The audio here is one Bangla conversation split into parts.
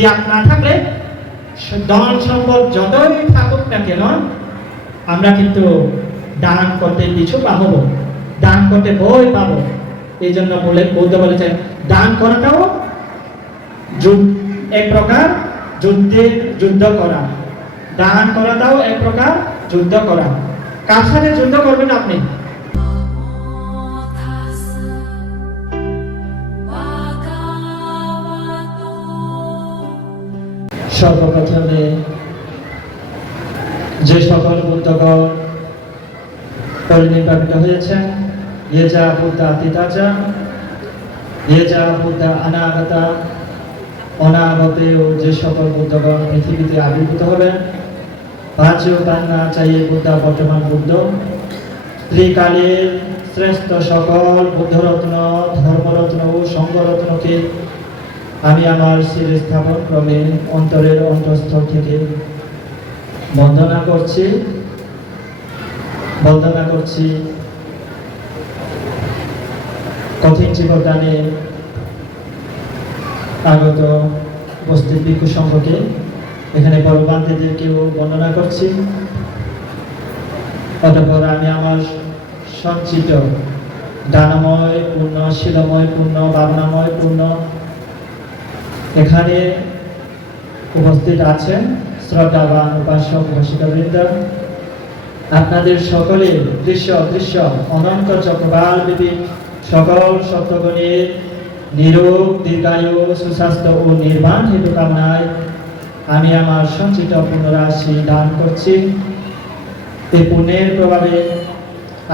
ত্যাগ না থাকলে ধন সম্পদ যতই থাকুক না কেন আমরা কিন্তু দান করতে পিছু পাবো, দান করতে ভয় পাবো। এই জন্য বলে বৌদ্ধ বলেছেন দান করাটাও এক প্রকার যুদ্ধ করা, দান করাটাও এক প্রকার যুদ্ধ করা। কার সাথে যুদ্ধ করবেন আপনি? সর্বপ্রথমে যে সকল বুদ্ধগণ পরিনির্বাপিত হয়েছেন, ইয়েজা বুদ্ধা তিতাজা, ইয়েজা বুদ্ধা অনাগতা, অনাগতেও যে সকল বুদ্ধগণ পৃথিবীতে আবির্ভূত হবেন, ভাজ্য কান্না চাইয়ে বুদ্ধা বর্তমান বুদ্ধ, ত্রিকালের শ্রেষ্ঠ সকল বুদ্ধরত্ন, ধর্মরত্ন ও সংঘরত্নকে আমি আমার শিরে স্থাপন ক্রমে অন্তরের অন্তঃস্থল থেকে বন্দনা করছি। কঠিন জীবদানে আগত উপস্থিত ভিক্ষু সংঘকে, এখানে বড়বান্তিদেরকেও বন্দনা করছি। অতঃপর আমি আমার সঞ্চিত দানময় পূর্ণ, শিলময় পূর্ণ, ভাবনাময় পূর্ণ এখানে উপস্থিত আছেন শ্রদ্ধাবান উপাসক উপাসিকাবৃন্দ, আপনাদের সকলের দৃশ্য অনন্ত চক্রবাল বিবিধ সকল সত্যগণের নিরোগ, দীর্ঘায়ু, সুস্বাস্থ্য ও নির্বাণ হেতু কামনায় আমি আমার সঞ্চিত পুনরাশি দান করছি। এই পুণ্যের প্রভাবে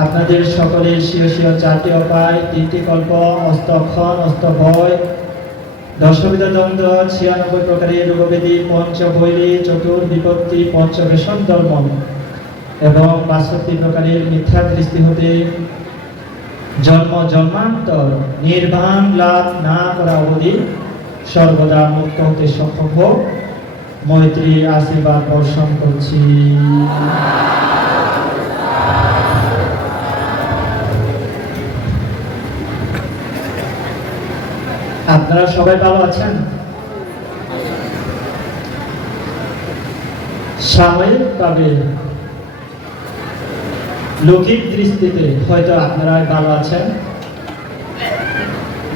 আপনাদের সকলের স্বীয় 4টি অপায়, 3টি কল্প, অষ্টক্ষণ, অষ্টভয়, 10 বিধা দ্বন্দ্ব, 96 প্রকারের রোগবেদী, পঞ্চবৈরী, চতুর্বিপত্তি, পঞ্চবেশন ধর্ম এবং 62 প্রকারের মিথ্যা দৃষ্টি হতে জন্ম জন্মান্তর নির্বাণ লাভ না করা অবধি সর্বদা মুক্ত হতে সক্ষম হোক, মৈত্রী আশীর্বাদ বর্ষণ করছি। আপনারা সবাই ভালো আছেন? সাময়িকভাবে লৌকিক দৃষ্টিতে হয়তো আপনারা ভালো আছেন,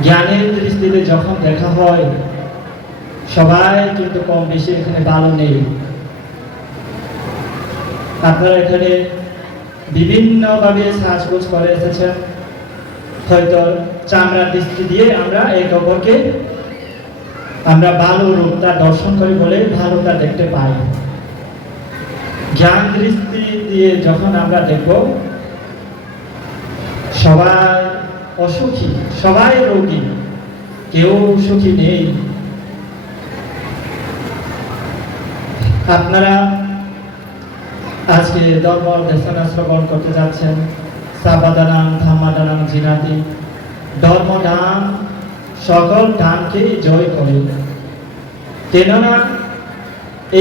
জ্ঞানের দৃষ্টিতে যখন দেখা হয় সবাই কিন্তু কম বেশি এখানে ভালো নেই। আপনারা এখানে বিভিন্নভাবে সাজগোজ করে এসেছেন, হয়তো চামড়ার দৃষ্টি দিয়ে আমরা এক অপরকে আমরা ভালো রূপটা দর্শন করি বলে ভালোটা দেখতে পাই। জ্ঞান দৃষ্টি দিয়ে যখন আমরা দেখব সবাই অসুখী, সবাই রোগী, কেউ সুখী নেই। আপনারা আজকে ধর্ম দেশনা শ্রবণ করতে যাচ্ছেন। সাবাদানাং ধাম্মাদানাং জিনাতি, ধর্মদান সকল দানকে জয় করে। কেননা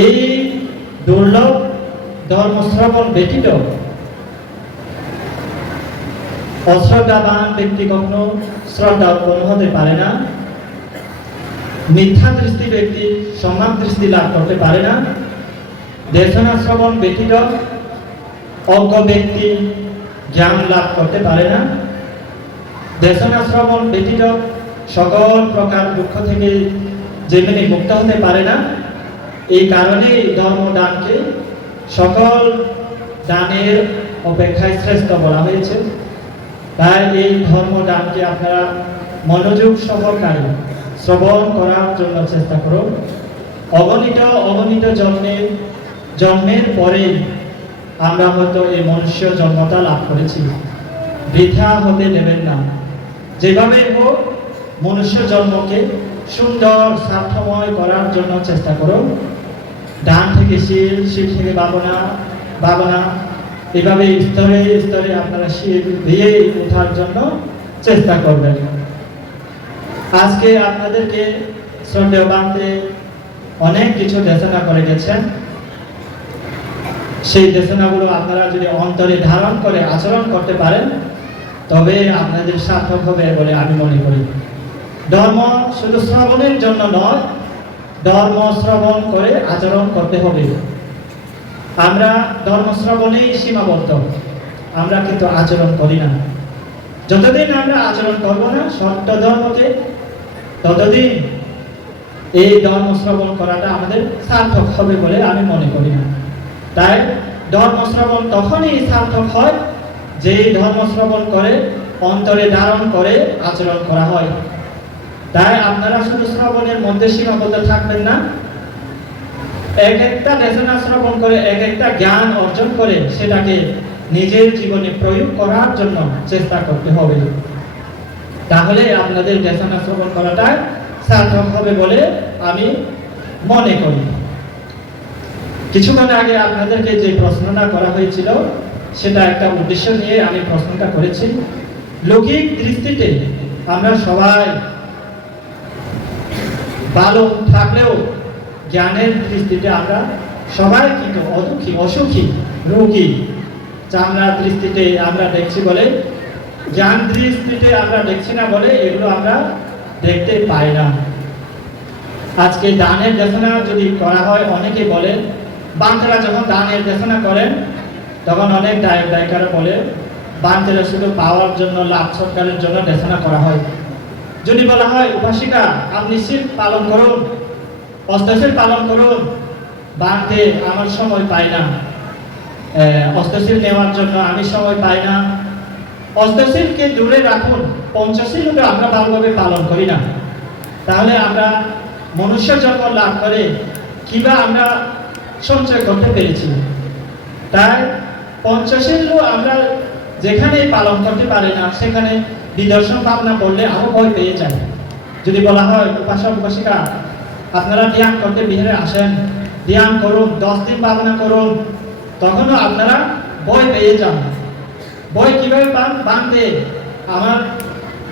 এই দুর্লভ ধর্ম শ্রবণ ব্যতীত অশ্রদ্ধাবান ব্যক্তি কখনো শ্রদ্ধা উৎপন্ন হতে পারে না, মিথ্যা দৃষ্টি ব্যক্তি সম্মান দৃষ্টি লাভ করতে পারে না, দেশনা শ্রবণ ব্যতীত অজ্ঞ ব্যক্তি জ্ঞান লাভ করতে পারে না, দেশনা শ্রবণ ব্যতীত সকল প্রকার দুঃখ থেকে যেমনি মুক্ত হতে পারে না। এই কারণে ধর্মদানকে সকল দানের অপেক্ষায় শ্রেষ্ঠ বলা হয়েছে। তাই এই ধর্মদানকে আপনারা মনোযোগ সহকারে শ্রবণ করার জন্য চেষ্টা করুন। অগণিত জন্মের পরে আমরা হয়তো এই মনুষ্য জন্মটা লাভ করেছি, বৃথা হতে দেবেন না। যেভাবে হোক মনুষ্য জন্মকে সুন্দর সার্থময় করার জন্য চেষ্টা করুন। ডান থেকে শীল, শীল থেকে ভাবনা, এভাবে স্তরে স্তরে আপনারা শীল দিয়ে ওঠার জন্য চেষ্টা করবেন। আজকে আপনাদেরকে শ্রদ্ধেয় বান্তে অনেক কিছু দেশনা করে গেছেন। সেই দেশনাগুলো আপনারা যদি অন্তরে ধারণ করে আচরণ করতে পারেন তবে আপনাদের সার্থক হবে বলে আমি মনে করি। ধর্ম শুধু শ্রবণের জন্য নয়, ধর্ম শ্রবণ করে আচরণ করতে হবে। আমরা ধর্ম শ্রবণেই সীমাবদ্ধ, আমরা কিন্তু আচরণ করি না। যতদিন আমরা আচরণ করব না সত্য ধর্মকে, ততদিন এই ধর্ম শ্রবণ করাটা আমাদের সার্থক হবে বলে আমি মনে করি না। তাই ধর্ম শ্রবণ তখনই সার্থক হয় যে ধর্ম শ্রবণ করে অন্তরে ধারণ করে আচরণ করা হয়। তাই আপনারা শুধু শ্রবণের মধ্যে সীমাবদ্ধ থাকবেন না, এক একটা দেশনা শ্রবণ করে এক একটা জ্ঞান অর্জন করে সেটাকে নিজের জীবনে প্রয়োগ করার জন্য চেষ্টা করতে হবে। তাহলে আপনাদের দেশনা শ্রবণ করাটা সার্থক হবে বলে আমি মনে করি। কিছুক্ষণ আগে আপনাদেরকে যে প্রশ্নটা করা হয়েছিল সেটা একটা উদ্দেশ্য নিয়ে আমি প্রশ্নটা করেছি। লৌকিক দৃষ্টিতে আমরা সবাই ভালো থাকলেও জ্ঞানের দৃষ্টিতে আমরা সবাই কিন্তু অদুঃখী, অসুখী, রোগী। চামড়ার দৃষ্টিতে আমরা দেখছি বলে, জ্ঞান দৃষ্টিতে আমরা দেখছি না বলে এগুলো আমরা দেখতে পাই না। আজকে দানের দেশনা যদি করা হয়, অনেকে বলে বান্তেরা যখন দানের দেশনা করেন তখন অনেক দায়িকারা বলে বান্তেরা শুধু পাওয়ার জন্য, লাভ সৎকারের জন্য দেশনা করা হয়। যদি বলা হয় উপাসিকা আপনি শিব পালন করুন, অষ্টশীল পালন করুন, বান্তে আমার সময় পাই না, অষ্টশীল নেওয়ার জন্য আমি সময় পাই না, অষ্টশীলকে দূরে রাখুন, পঞ্চশীলকে আমরা ভালোভাবে পালন করি না, তাহলে আমরা মনুষ্য জন্ম লাভ করে কিবা আমরা সঞ্চয় করতে পেরেছি। তাই পঞ্চশীল আমরা যেখানে পালন করতে পারি না সেখানে বিদর্শন ভাবনা করলে আরো ভয় পেয়ে যায়। যদি বলা হয় উপাসক উপাসিকা আপনারা ধ্যান করতে বিহারে আসেন, ধ্যান করুন, 10 দিন ভাবনা করুন, তখনও আপনারা ভয় পেয়ে যান। ভয় কিভাবে পান? বাঁধে আমার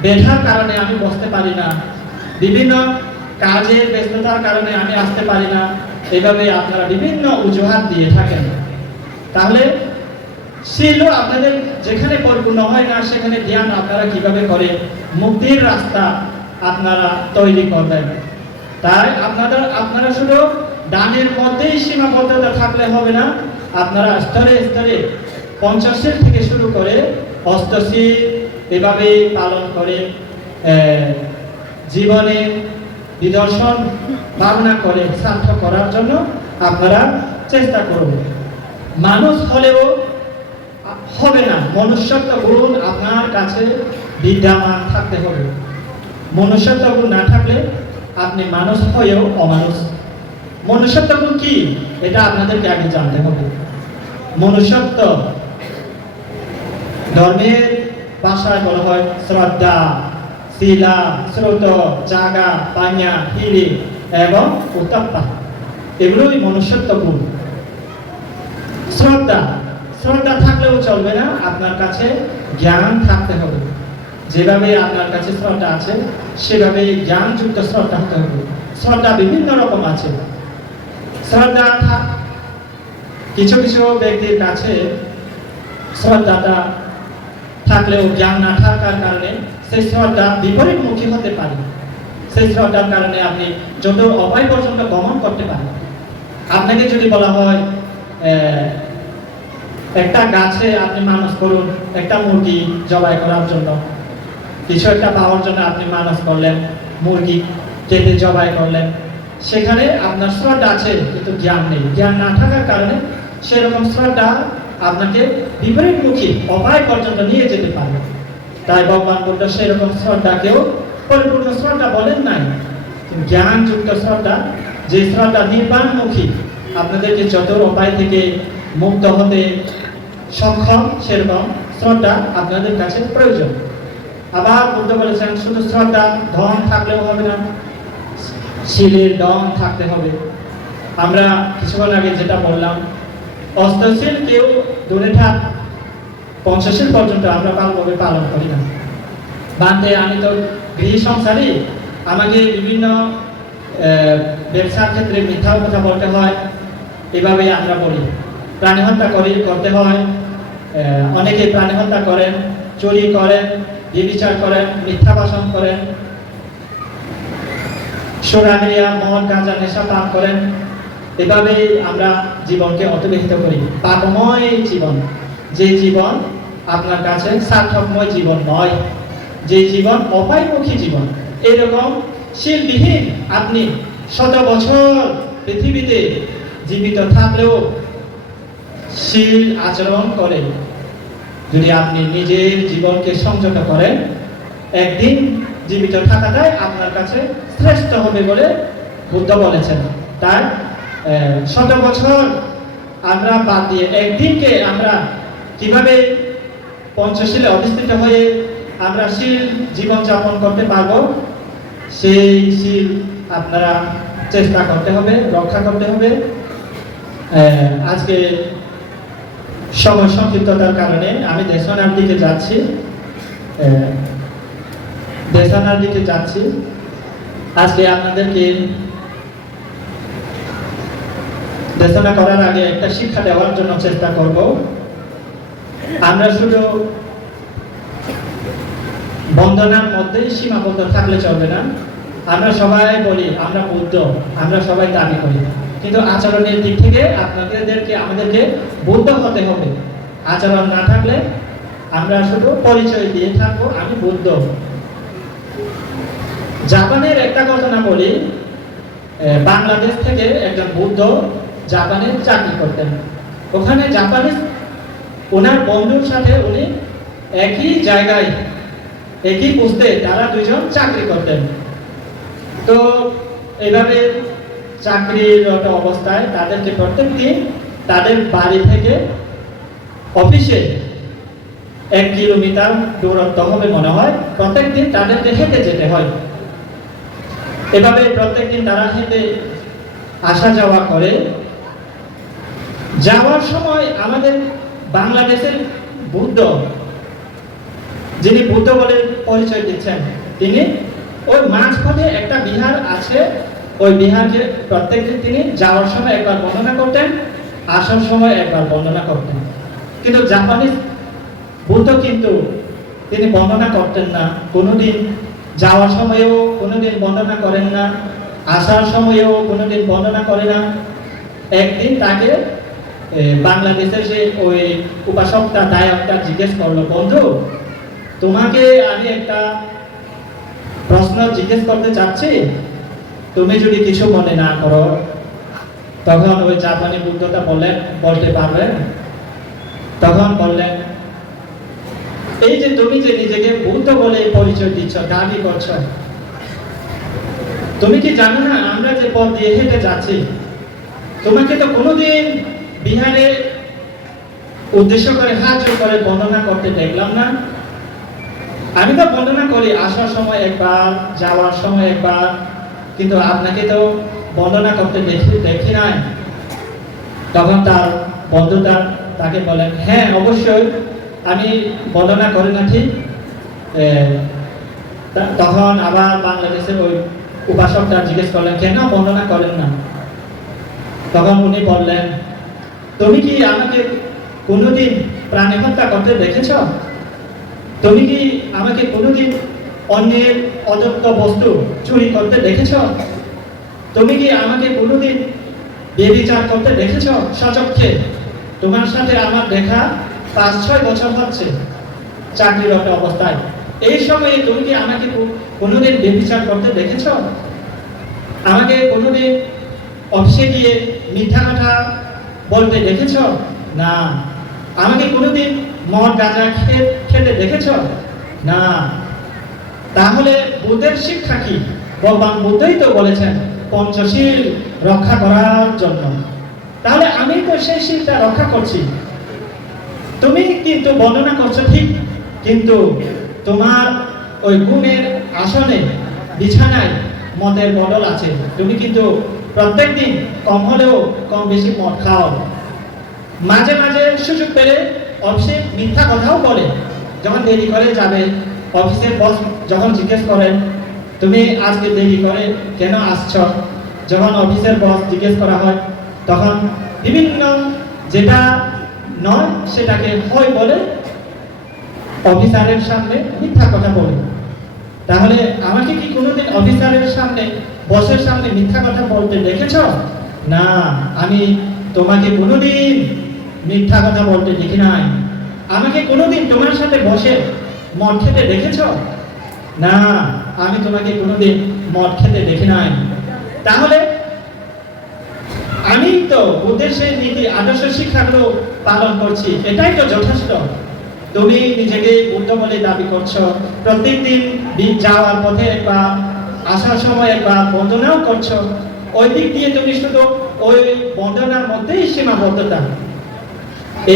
ব্যথার কারণে আমি বসতে পারি না, বিভিন্ন কাজের ব্যস্ততার কারণে আমি আসতে পারি না, এইভাবে আপনারা বিভিন্ন অজুহাত দিয়ে থাকেন। তাহলে শীল আপনাদের যেখানে পরিপূর্ণ হয় না সেখানে ধ্যান আপনারা কিভাবে করে মুক্তির রাস্তা আপনারা তৈরি করবেন। তাই আপনারা শুধু দানের মধ্যেই সীমাবদ্ধতা থাকলে হবে না, আপনারা স্তরে স্তরে পঞ্চশীল থেকে শুরু করে অষ্টশীল এভাবে পালন করে জীবনে নিদর্শন ভাবনা করে সার্থক করার জন্য আপনারা চেষ্টা করুন। মানুষ হলেও হবে না, মনুষ্যত্ব গুণ আপনার কাছে বিদ্যমান থাকতে হবে। মনুষ্যত্ব গুণ না থাকলে আপনি মানুষ হয়েও অমানুষ। মনুষ্যত্ব গুণ কি এটা আপনাদেরকে আগে জানতে হবে। মনুষ্যত্ব ধর্মের ভাষায় বলা হয় শ্রদ্ধা, শিলা, স্রোত, জাগা, পাঞ্ঞা, হিরি এবং উত্তাপ্পা, এগুলোই মনুষ্যত্ব গুণ। শ্রদ্ধা থাকলেও চলবে না, আপনার কাছে জ্ঞান থাকতে হবে। যেভাবে আপনার কাছে শ্রদ্ধা আছে সেভাবে জ্ঞানযুক্ত শ্রদ্ধা হতে হবে। শ্রদ্ধা বিভিন্ন রকম আছে। শ্রদ্ধা কিছু কিছু ব্যক্তির কাছে শ্রদ্ধাটা থাকলেও জ্ঞান না থাকার কারণে সেই শ্রদ্ধা বিপরীতমুখী হতে পারে। সেই শ্রদ্ধার কারণে আপনি যত অপায় পর্যন্ত গমন করতে পারেন। আপনাকে যদি বলা হয় একটা গাছে আপনি মানস করুন, একটা মুরগি জবাই করার জন্য, কিছু একটা পাওয়ার জন্য আপনি মানস করলেন, মুরগি কেটে জবাই করলেন, সেখানে আপনার শ্রদ্ধা আছে কিন্তু জ্ঞান নেই। জ্ঞান না থাকার কারণে সেরকম শ্রদ্ধা আপনাকে বিপরীতমুখী অপায় পর্যন্ত নিয়ে যেতে পারে। তাই ভগবান বুদ্ধ সেরকম শ্রদ্ধাকেও পরিপূর্ণ শ্রদ্ধা বলেন নাই, জ্ঞানযুক্ত শ্রদ্ধা, যে শ্রদ্ধা নির্বাণমুখী, আপনাদেরকে যত উপায় থেকে মুক্ত হতে সক্ষম সেরকম শ্রদ্ধা আপনাদের কাছে প্রয়োজন। আবার বুদ্ধ বলেছেন শুধু শ্রদ্ধা ধন থাকলেও হবে না, শীলের দম থাকতে হবে। আমরা কিছুক্ষণ আগে যেটা বললাম, অষ্টশীল কেউ দূরে থাক, পঞ্চশীল পর্যন্ত আমরা ভালোভাবে পালন করি না। বান্তে আমি তো গৃহ সংসারী, আমাকে বিভিন্ন ব্যবসার ক্ষেত্রে মিথ্যা কথা বলতে হয়, এভাবে আমরা বলি। প্রাণী হত্যা করতে হয়, অনেকে প্রাণী হত্যা করেন, চুরি করেন, ব্যভিচার করেন, মিথ্যা ভাষণ করেন। সুরানিয়া মদ গাঁজা নেশা পান করেন, এভাবেই আমরা জীবনকে অতিবাহিত করি। পাপময় জীবন, যে জীবন আপনার কাছে সার্থকময় জীবন নয়, যে জীবন অপায়মুখী জীবন। এরকম শীলবিহীন আপনি শত বছর পৃথিবীতে জীবিত থাকলেও শীল আচরণ করে যদি আপনি নিজের জীবনকে সংযত করেন, একদিন জীবিত থাকাটাই আপনার কাছে শ্রেষ্ঠ হবে বলে বুদ্ধ বলেছেন। তাই শত বছর আমরা বাদ দিয়ে একদিনকে আমরা কিভাবে পঞ্চশীলে অধিষ্ঠিত হয়ে আমরা শীল জীবনযাপন করতে পারবো, সেই শীল আপনারা চেষ্টা করতে হবে, রক্ষা করতে হবে। আজকে সময় সংক্ষিপ্ততার কারণে আমি দেশনার দিকে যাচ্ছি। আজকে আপনাদেরকে দেশনা করার আগে একটা শিক্ষা দেওয়ার জন্য চেষ্টা করব। আমরা শুধু বন্দনার মধ্যেই সীমাবদ্ধ থাকলে চলবে না। আমরা সবাই বলি আমরা বুদ্ধ, আমরা সবাই দাবি করি, কিন্তু আচরণের দিক থেকে আমাদেরকে বুদ্ধ হতে হবে। আচরণ না থাকলে আমরা শুধু পরিচয় দিয়ে থাকবো আমি বুদ্ধ। জাপানের একটা ঘটনা বলি। বাংলাদেশ থেকে একজন বুদ্ধ জাপানে চাকরি করতেন। ওখানে জাপানিজ ওনার বন্ধুর সাথে উনি একই জায়গায় একই পোস্টে তারা দুইজন চাকরি করতেন। তো এইভাবে চাকরিরত অবস্থায় তাদেরকে প্রত্যেক দিন তাদের বাড়ি থেকে অফিসে 1 কিলোমিটার দূরত্ব হবে মনে হয়, প্রত্যেক দিন তাদেরকে হেঁটে যেতে হয়। এভাবে প্রত্যেকদিন তারা হেঁটে আসা যাওয়া করে। যাওয়ার সময় আমাদের বাংলাদেশের বুদ্ধ, যিনি বুদ্ধ বলে পরিচয় দিচ্ছেন, তিনি ওই মাঝপথে একটা বিহার আছে, ওই বিহারকে প্রত্যেকদিন তিনি যাওয়ার সময় একবার বর্ণনা করতেন, আসার সময় একবার বর্ণনা করতেন। কিন্তু জাপানিজ বুদ্ধ কিন্তু তিনি বর্ণনা করতেন না কোনোদিন। যাওয়ার সময়ও কোনোদিন বর্ণনা করেন না, আসার সময়েও কোনোদিন বর্ণনা করে না। একদিন তাকে বাংলাদেশের যে ওই উপাসকটা দায়কটা জিজ্ঞেস করলো, বন্ধু তোমাকে আমি একটা প্রশ্ন জিজ্ঞেস করতে চাচ্ছি, তুমি যদি কিছু মনে না করো। তখন ওই জাপানি বুদ্ধটা বলতে পারবেন। তখন বললেন, এই যে তুমি যে নিজেকে বুদ্ধ বলে পরিচয় দিচ্ছ, দাবি করছো, তুমি কি জানো না আমরা যে পথ দিয়ে হেঁটে যাচ্ছি, তোমাকে তো কোনোদিন বিহারে উদ্দেশ্য করে হাত জোর করে বর্ণনা করতে দেখলাম না। আমি তো বর্ণনা করি আসার সময় একবার, যাওয়ার সময় একবার, কিন্তু আপনাকে তো বর্ণনা করতে দেখি নাই। তখন তার বন্ধুটা তাকে বলেন, হ্যাঁ অবশ্যই আমি বর্ণনা করি না ঠিক। তখন আবার বাংলাদেশের ওই উপাসকটা জিজ্ঞেস করলেন, কেন বর্ণনা করেন না? তখন উনি বললেন, তুমি কি আমাকে কোনোদিন প্রাণী হত্যা করতে দেখেছ? তুমি কি আমাকে কোনোদিন অন্যের অযত্ন বস্তু চুরি করতে দেখেছ? তুমি কি আমাকে কোনোদিন ব্যভিচার করতে দেখেছ সচক্ষে? তোমার সাথে আমার দেখা 5-6 বছর হচ্ছে চাকরিরত অবস্থায়। এই সময়ে তুমি কি আমাকে কোনোদিন ব্যভিচার করতে দেখেছ? আমাকে কোনোদিন অফিসে গিয়ে মিথ্যা কথা বলতে দেখেছ? না। আমাকে কোনোদিন মদ গাঁজা খেতে দেখেছ? না। তাহলে বুদ্ধের শিক্ষা কি? ভগবান বুদ্ধই তো বলেছেন পঞ্চশীল রক্ষা করার জন্য। তাহলে আমি তো সেই শীলটা রক্ষা করছি। তুমি কিন্তু বর্ণনা করছো ঠিক, কিন্তু তোমার ওই ঘুমের আসনে বিছানায় মদের বদল আছে। তুমি কিন্তু প্রত্যেকদিন কম হলেও কম বেশি মদ খাও। মাঝে মাঝে সুযোগ পেলে অফিসে মিথ্যা কথাও বলে। যখন দেরি করে যাবে, অফিসের বস যখন জিজ্ঞেস করেন তুমি আজকে দেরি করে কেন আসছ, যখন অফিসের বস জিজ্ঞেস করা হয় তখন বিভিন্ন যেটা নয় সেটাকে হয় বলে অফিসারের সামনে মিথ্যা কথা বলে। তাহলে আমাকে কি কোনোদিন অফিসারের সামনে বসের সামনে মিথ্যা কথা বলতে দেখেছো? না, আমি তোমাকে কোনোদিন মিথ্যা কথা বলতে দেখি নাই। আমাকে কোনোদিন তোমার সাথে বসে মদ খেতে দেখেছো? না, আমি তোমাকে কোনোদিন মদ খেতে দেখি নাই। তাহলে আমি তো বুদ্ধের সেই নীতি আদর্শ শিক্ষাগুলো পালন করছি, এটাই তো যথেষ্ট। তুমি নিজেকে বুদ্ধ বলে দাবি করছো, প্রত্যেকদিন যাওয়ার পথে একবার, আসার সময় একবার বন্দনাও করছো। ওই দিক দিয়ে তুমি শুধু ওই বন্দনার মধ্যেই সীমাবদ্ধতা।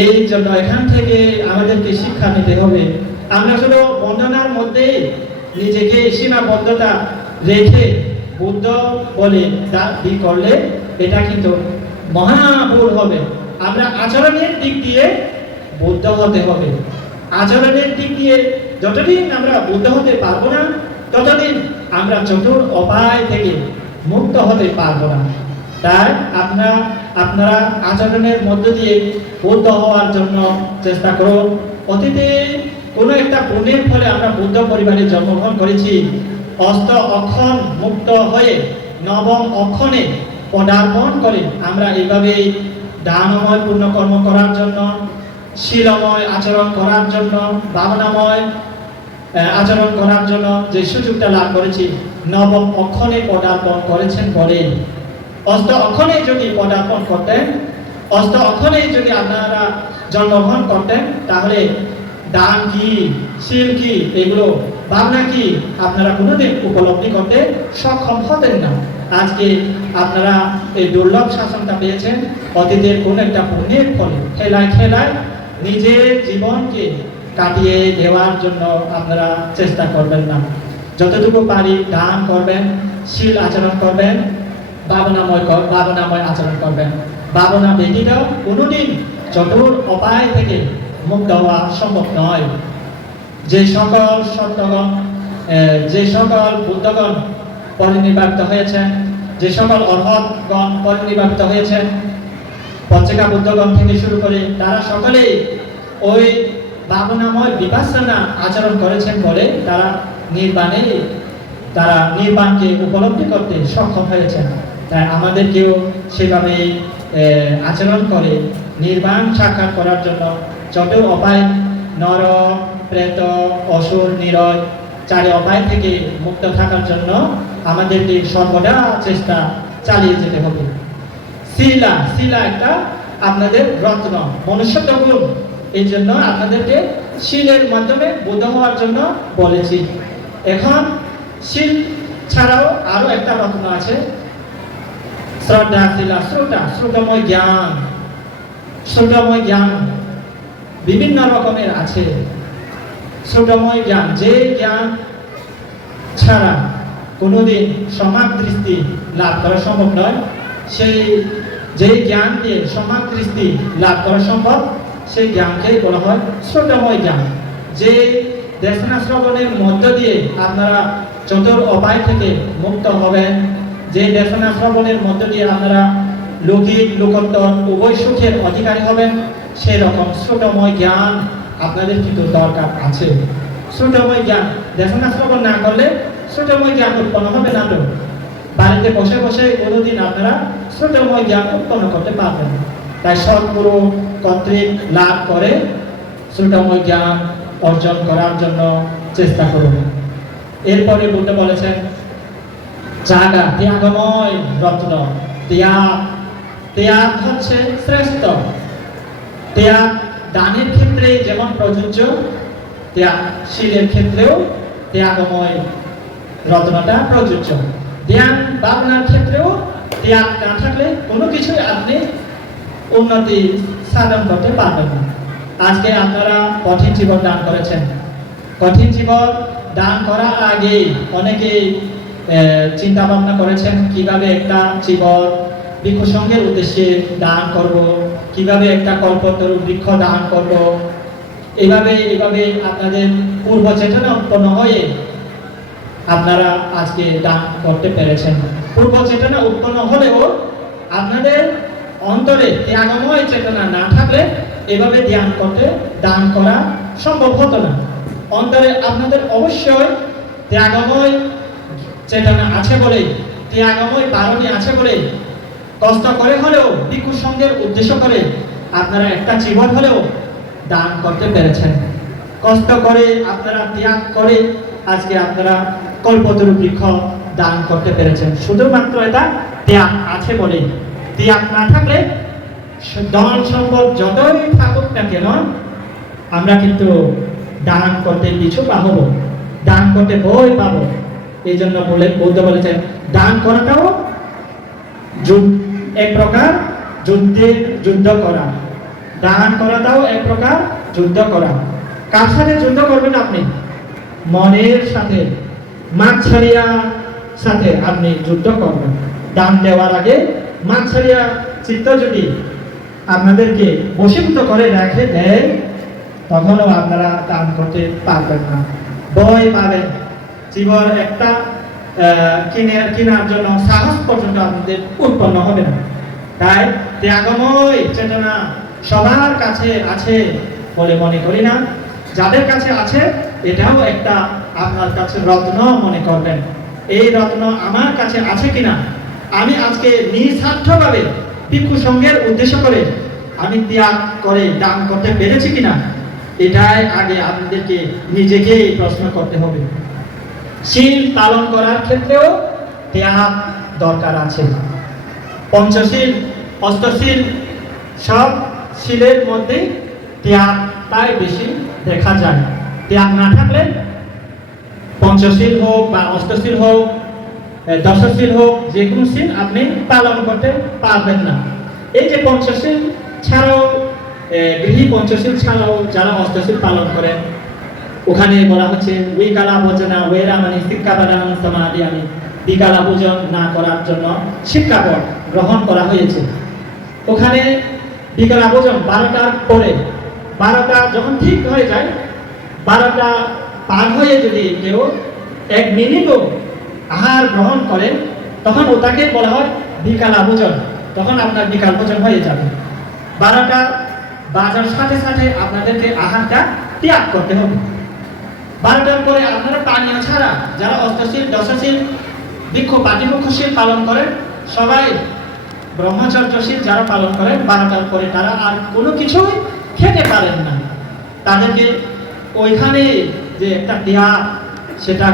এই জন্য এখান থেকে আমাদেরকে শিক্ষা নিতে হবে। আমরা শুধু বন্দনার মধ্যে নিজেকে সীমাবদ্ধতা রেখে বুদ্ধ বলে দাবি করলে এটা কিন্তু মহা ভুল হবে। আমরা আচরণের দিক দিয়ে বুদ্ধ হতে হবে। আচরণের দিক দিয়ে যতদিন আমরা বুদ্ধ হতে পারবো না, ততদিন আমরা চতুর উপায় থেকে মুক্ত হতে পারবো না। তাই আপনারা আচরণের মধ্য দিয়ে বুদ্ধ হওয়ার জন্য চেষ্টা করুন। অতীতে কোনো একটা পুণ্যের ফলে আমরা বুদ্ধ পরিবারে জন্মগ্রহণ করেছি। অষ্ট অক্ষণ মুক্ত হয়ে নবম অক্ষণে পদার্পণ করে আমরা এইভাবে দানময় পুণ্যকর্ম করার জন্য, শীলময় আচরণ করার জন্য, ভাবনাময় আচরণ করার জন্য যে সুযোগটা লাভ করেছি, নবম অক্ষণে পদার্পণ করেছেন বলে। অষ্ট অক্ষণে যদি পদার্পণ করতেন, অষ্ট অক্ষণে যদি আপনারা জন্মগ্রহণ করতেন, তাহলে দান কি, শীল কি, এগুলো ভাবনা কি আপনারা কোনোদিন উপলব্ধি করতে সক্ষম হতেন না। আজকে আপনারা এই দুর্লভ শাসনটা পেয়েছেন অতীতের কোন একটা পুণ্যের ফলে। খেলায় খেলায় নিজের জীবনকে কাটিয়ে দেওয়ার জন্য আপনারা চেষ্টা করবেন না। যতটুকু পারি দান করবেন, শীল আচরণ করবেন, ভাবনাময় আচরণ করবেন। ভাবনা ব্যতীত কোনোদিন চতুর উপায় থেকে মুক্ত হওয়া সম্ভব নয়। যে সকল সত্যগণ, যে সকল বুদ্ধগণ পরিনির্বাচিত হয়েছেন, যে সকল অর্হতগণ পরিনির্বাচিত হয়েছেন, পঞ্চেকা বুদ্ধগণ থেকে শুরু করে তারা সকলেই ওই ভাবনাময় বিপাসনা আচরণ করেছেন বলে তারা নির্বাণকে উপলব্ধি করতে সক্ষম হয়েছেন। তাই আমাদেরকেও সেভাবে আচরণ করে নির্বাণ সাক্ষাৎ করার জন্য যত উপায়, নর, প্রেত, অসুর, নিরয়, চারি উপায় থেকে মুক্ত থাকার জন্য আমাদেরকে সর্বদা চেষ্টা চালিয়ে যেতে হবে। শিলা একটা আপনাদের রত্ন, মনুষ্যত্ব গুণ। এই জন্য আপনাদেরকে শীলের মাধ্যমে বুদ্ধ হওয়ার জন্য বলেছি। এখন শীল ছাড়াও আরো একটা রত্ন আছে, শ্রদ্ধা, শিলা, শ্রুতময় জ্ঞান। শ্রুতময় জ্ঞান বিভিন্ন রকমের আছে। শ্রুতময় জ্ঞান, যে জ্ঞান ছাড়া কোনোদিন সমাগ দৃষ্টি লাভ করা সম্ভব নয়, সেই যে জ্ঞান দিয়ে সমাগ দৃষ্টি লাভ করা সম্ভব, সেই জ্ঞানকে বলা হয় শ্রুতময় জ্ঞান। যে দেশনা শ্রবণের মধ্য দিয়ে আপনারা চতুর উপায় থেকে মুক্ত হবেন, যে দেশনা শ্রবণের মধ্য দিয়ে আপনারা লৌকিক লোকোত্তর উভয় সুখের অধিকারী হবেন, সেই রকম শ্রুতময় জ্ঞান আপনাদের কিন্তু দরকার আছে। শ্রুতময় জ্ঞান দেশনা শ্রবণ না করলে শ্রুতময় জ্ঞান উৎপন্ন হবে না। তো বাড়িতে বসে বসে কোনোদিন আপনারা শ্রুতময় জ্ঞান উৎপন্ন করতে পারবেন না। তাই সৎগুরু কর্তৃক লাভ করে শ্রুতময় জ্ঞান অর্জন করার জন্য চেষ্টা করুন। এরপরে বুদ্ধ বলেছেন জাগা, ত্যাগময় রত্ন। ত্যাগ হচ্ছে শ্রেষ্ঠ। ত্যাগ দানের ক্ষেত্রে যেমন প্রযোজ্য, ত্যাগ শীলের ক্ষেত্রেও ত্যাগময় রত্নটা প্রযোজ্য। ধ্যান ভাবনার ক্ষেত্রেও ত্যাগ না থাকলে কোনো কিছুই আপনি উন্নতি সাধন করতে পারবেন না। আজকে আপনারা কঠিন জীবন দান করেছেন। কঠিন জীবন দান করার আগে অনেকেই চিন্তা ভাবনা করেছেন কিভাবে একটা জীবন ভিক্ষু সংঘের উদ্দেশ্যে দান করব, কিভাবে একটা কল্পতরু বৃক্ষ দান করব। এভাবে আপনাদের পূর্ব চেতনা উৎপন্ন হয়ে আপনারা আজকে দান করতে পেরেছেন। পূর্ব চেতনা উৎপন্ন হলেও আপনাদের অন্তরে ত্যাগময় চেতনা না থাকলে এভাবে দান করা সম্ভব হতো না। অন্তরে আপনাদের অবশ্যই ত্যাগময় চেতনা আছে বলে ত্যাগময় পারণী আছে বলে কষ্ট করে হলেও ভিক্ষু সঙ্গের উদ্দেশ্য করে আপনারা একটা জীবন হলেও দান করতে পেরেছেন। কষ্ট করে আপনারা ত্যাগ করে আজকে আপনারা কল্পতরু বৃক্ষ দান করতে পেরেছেন। শুধুমাত্র এটা ত্যাগ আছে বলে। ত্যাগ না থাকলে ধন সম্পদ যতই থাকুক না কেন আমরা কিন্তু দান করতে পিছু পাবো, দান করতে ভয় পাবো। এই জন্য বলে বৌদ্ধ বলেছেন দান করাটাও এক প্রকার যুদ্ধ করা। দান করাটাও এক প্রকার যুদ্ধ করা। কার সাথে যুদ্ধ করবেন আপনি? মনের সাথে, মাছারিয়া সাথে আপনি যুদ্ধ করবেন। দান দেওয়ার আগে মাছারিয়া চিত্ত যদি আপনাদেরকে বশীভূত করে রেখে দেয় তখনও আপনারা দান করতে পারবেন না, ভয় পাবেন। জীবন একটা কেনার জন্য সাহস পর্যন্ত আপনাদের উৎপন্ন হবে না। তাই ত্যাগময় চেতনা সবার কাছে আছে বলে মনে করি না। যাদের কাছে আছে এটাও একটা আপনার কাছে রত্ন মনে করবেন। এই রত্ন আমার কাছে আছে কিনা, আমি আজকে নিঃস্বার্থভাবে ভিক্ষু সঙ্গের উদ্দেশ্য করে আমি ত্যাগ করে দান করতে পেরেছি কিনা, এটাই আগে আপনাদেরকে নিজেকেই প্রশ্ন করতে হবে। শীল পালন করার ক্ষেত্রেও ত্যাগ দরকার আছে। পঞ্চশীল, অষ্টশীল সব শীলের মধ্যে ত্যাগটাই বেশি দেখা যায়। ত্যাগ না থাকলে পঞ্চশীল হোক বা অষ্টশীল হোক, দশশীল হোক, যে কোনো শীল আপনি পালন করতে পারবেন না। এই যে পঞ্চশীল ছাড়াও, গৃহী পঞ্চশীল ছাড়াও যারা অষ্টশীল পালন করেন, ওখানে বলা হচ্ছে বিকালা ভোজনা ওয়েরামানি শিক্ষাপাদান সমাধি, আমি বিকালা ভোজন না করার জন্য শিক্ষাপদ গ্রহণ করা হয়েছে। ওখানে বিকালা ভোজন 12টার পরে, 12টা যখন ঠিক হয়ে যায়, 12টা পার হয়ে যদি কেউ 1 মিনিটও আহার গ্রহণ করে তখন ওটাকে বলা হয় বিকালা ভোজন। তখন আপনার বিকাল ভোজন হয়ে যাবে। 12টা বাজার সাথে সাথে আপনাদেরকে আহারটা ত্যাগ করতে হবে। 12টার পরে আপনারা পানীয় ছাড়া যারা অষ্টশীল, দশশীল, ভিক্ষু পাটিমুখশীল পালন করেন, সবাই ব্রহ্মচর্যশীল যারা পালন করেন, 12টার পরে তারা আর কোনো কিছুই খেতে পারেন না। তাদেরকে ওইখানে যে একটা ত্যাগ, সেটা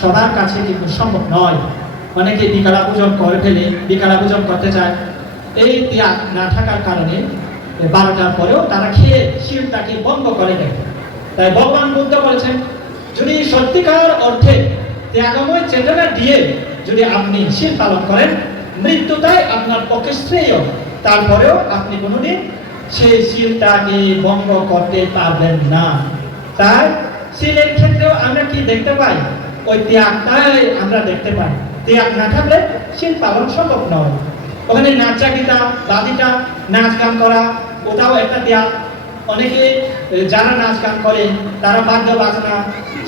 সবার কাছে কিন্তু সম্ভব নয়। অনেকে বিকালা পূজন করে ফেলে, বিকালা পূজন করতে চায়। এই ত্যাগ না থাকার কারণে 12টার পরেও তারা খেয়ে শীলটাকে বন্ধ করে দেয়। তাই ভগবান বুদ্ধ বলেছেন, যদি সত্যিকার অর্থে ত্যাগময় চেতনা দিয়ে যদি আপনি শীল পালন করেন, মৃত্যুটাই আপনার পক্ষে শ্রেয়। তারপরেও আপনি কোনোদিন সেই শীলটাকে ভঙ্গ করতে পারবেন না। তাই শীলের ক্ষেত্রেও আমরা কি দেখতে পাই? ওই ত্যাগটাই আমরা দেখতে পাই। ত্যাগ না থাকলে শীল পালন সম্ভব নয়। ওখানে নাচা গীতা, বাদিটা, নাচ গান করা, ওটাও একটা ত্যাগ। অনেকে যারা নাচ গান করে তারা বাদ্য বাজনা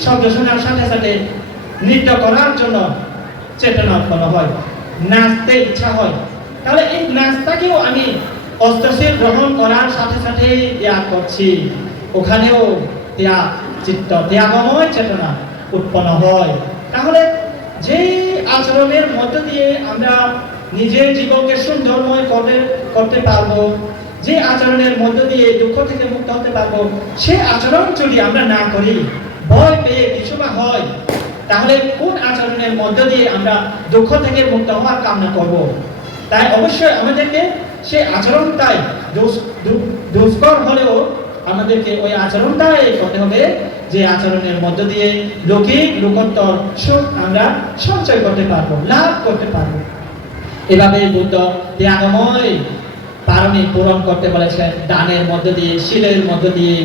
শব্দ শোনার সাথে সাথে নৃত্য করার জন্য চেতনা উৎপন্ন হয়, নাচতে ইচ্ছা হয়। তাহলে এই নাচটাকেও আমি অষ্টশীল গ্রহণ করার সাথে সাথে ত্যাগ করছি। ওখানেও ত্যাগ চিত্ত, ত্যাগময় চেতনা উৎপন্ন হয়। তাহলে যে আচরণের মধ্য দিয়ে আমরা নিজের জীবনকে সুন্দরময় করতে পারবো, যে আচরণের মধ্য দিয়ে দুঃখ থেকে মুক্ত হতে পারবো, সে আচরণ যদি আমরা না করি, ভয় পেয়ে কিছু না হয়, তাহলে কোন আচরণের মধ্য দিয়ে আমরা দুঃখ থেকে মুক্ত হওয়ার কামনা করব? তাই অবশ্যই আমাদেরকে সেই আচরণটাই দুষ্কর হলেও আমাদেরকে ওই আচরণটাই করতে হবে, যে আচরণের মধ্য দিয়ে লৌকিক লোকোত্তর সুখ আমরা সঞ্চয় করতে পারবো, লাভ করতে পারবো। এভাবে বুদ্ধ ত্যাগময় পারণী পূরণ করতে বলেছেন দানের মধ্য দিয়ে, শীলের মধ্য দিয়ে,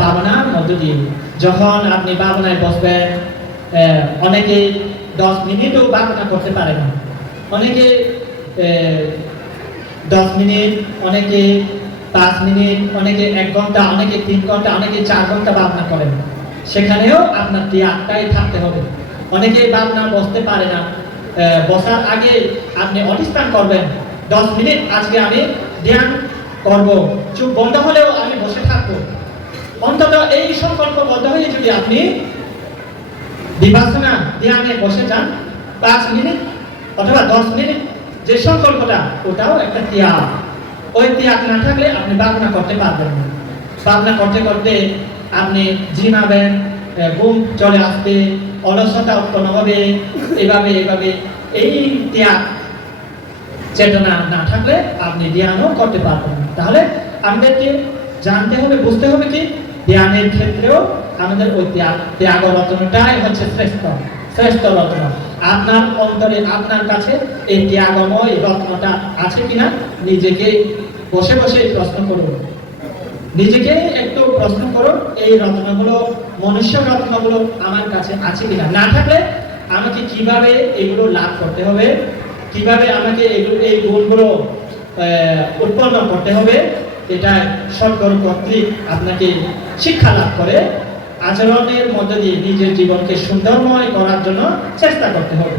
ভাবনার মধ্য দিয়ে। যখন আপনি ভাবনায় বসবেন, অনেকে 10 মিনিটও ভাবনা করতে পারে না, অনেকে 10 মিনিট, অনেকে 5 মিনিট, অনেকে 1 ঘন্টা, অনেকে 3 ঘন্টা, অনেকে 4 ঘন্টা ভাবনা করেন। সেখানেও আপনার ত্যাগটাই থাকতে হবে। অনেকে ভাবনা বসতে পারে না, বসার আগে আপনি অধিষ্ঠান করবেন 10 মিনিট আজকে আমি ধ্যান করব, চোখ বন্ধ হলেও আমি বসে থাকবো। অন্তত এই সংকল্পবদ্ধ হয়ে যদি আপনি বিপাসনা ধ্যানে বসে যান 5 মিনিট, অথবা 10 মিনিট যে সংকল্পটা, ওটাও একটা ত্যাগ। ওই ত্যাগ না থাকলে আপনি ভাবনা করতে পারবেন না। ভাবনা করতে করতে আপনি ঝিমাবেন, ঘুম চলে আসবে, অলসতা উৎপন্ন হবে, এভাবে এভাবে। এই ত্যাগ চেতনা না থাকলে আপনি ধ্যানও করতে পারবেন না। তাহলে আমাদেরকে জানতে হবে, বুঝতে হবে কি ধ্যানের ক্ষেত্রেও আমাদের ওই ত্যাগ রত্নটাই হচ্ছে শ্রেষ্ঠ রত্ন। আপনার অন্তরে, আপনার কাছে এই ত্যাগময় রত্নটা আছে কিনা নিজেকে বসে বসে প্রশ্ন করুন। নিজেকে একটু প্রশ্ন করুন, এই রত্নগুলো, মনুষ্য রত্নগুলো আমার কাছে আছে কিনা। না থাকলে আমাকে কিভাবে এগুলো লাভ করতে হবে, কিভাবে আমাকে এই গুণগুলো উৎপন্ন করতে হবে, এটা সদ্গুরু কর্তৃক আপনাকে শিক্ষা লাভ করে আচরণের মধ্য দিয়ে নিজের জীবনকে সুন্দরময় করার জন্য চেষ্টা করতে হবে।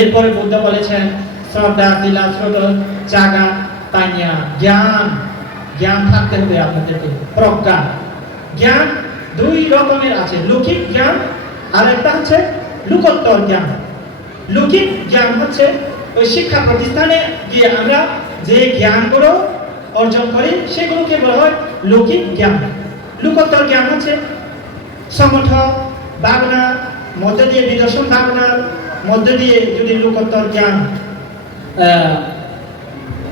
এরপরে বুদ্ধ বলেছেন শ্রদ্ধা, তিলা, শ্রদ্ধা, জাগা, পাইয়া, জ্ঞান থাকতে হবে আপনাদেরকে। প্রজ্ঞা, জ্ঞান দুই রকমের আছে, লৌকিক জ্ঞান আর একটা হচ্ছে লোকোত্তর জ্ঞান। লৌকিক জ্ঞান হচ্ছে ওই শিক্ষা প্রতিষ্ঠানে গিয়ে আমরা যে জ্ঞানগুলো অর্জন করি সেগুলোকে বলা হয় লৌকিক জ্ঞান। লোকোত্তর জ্ঞান হচ্ছে সমঠ, ভাবনা মধ্য দিয়ে, নিদর্শন ভাবনার মধ্য দিয়ে যদি লোকোত্তর জ্ঞান,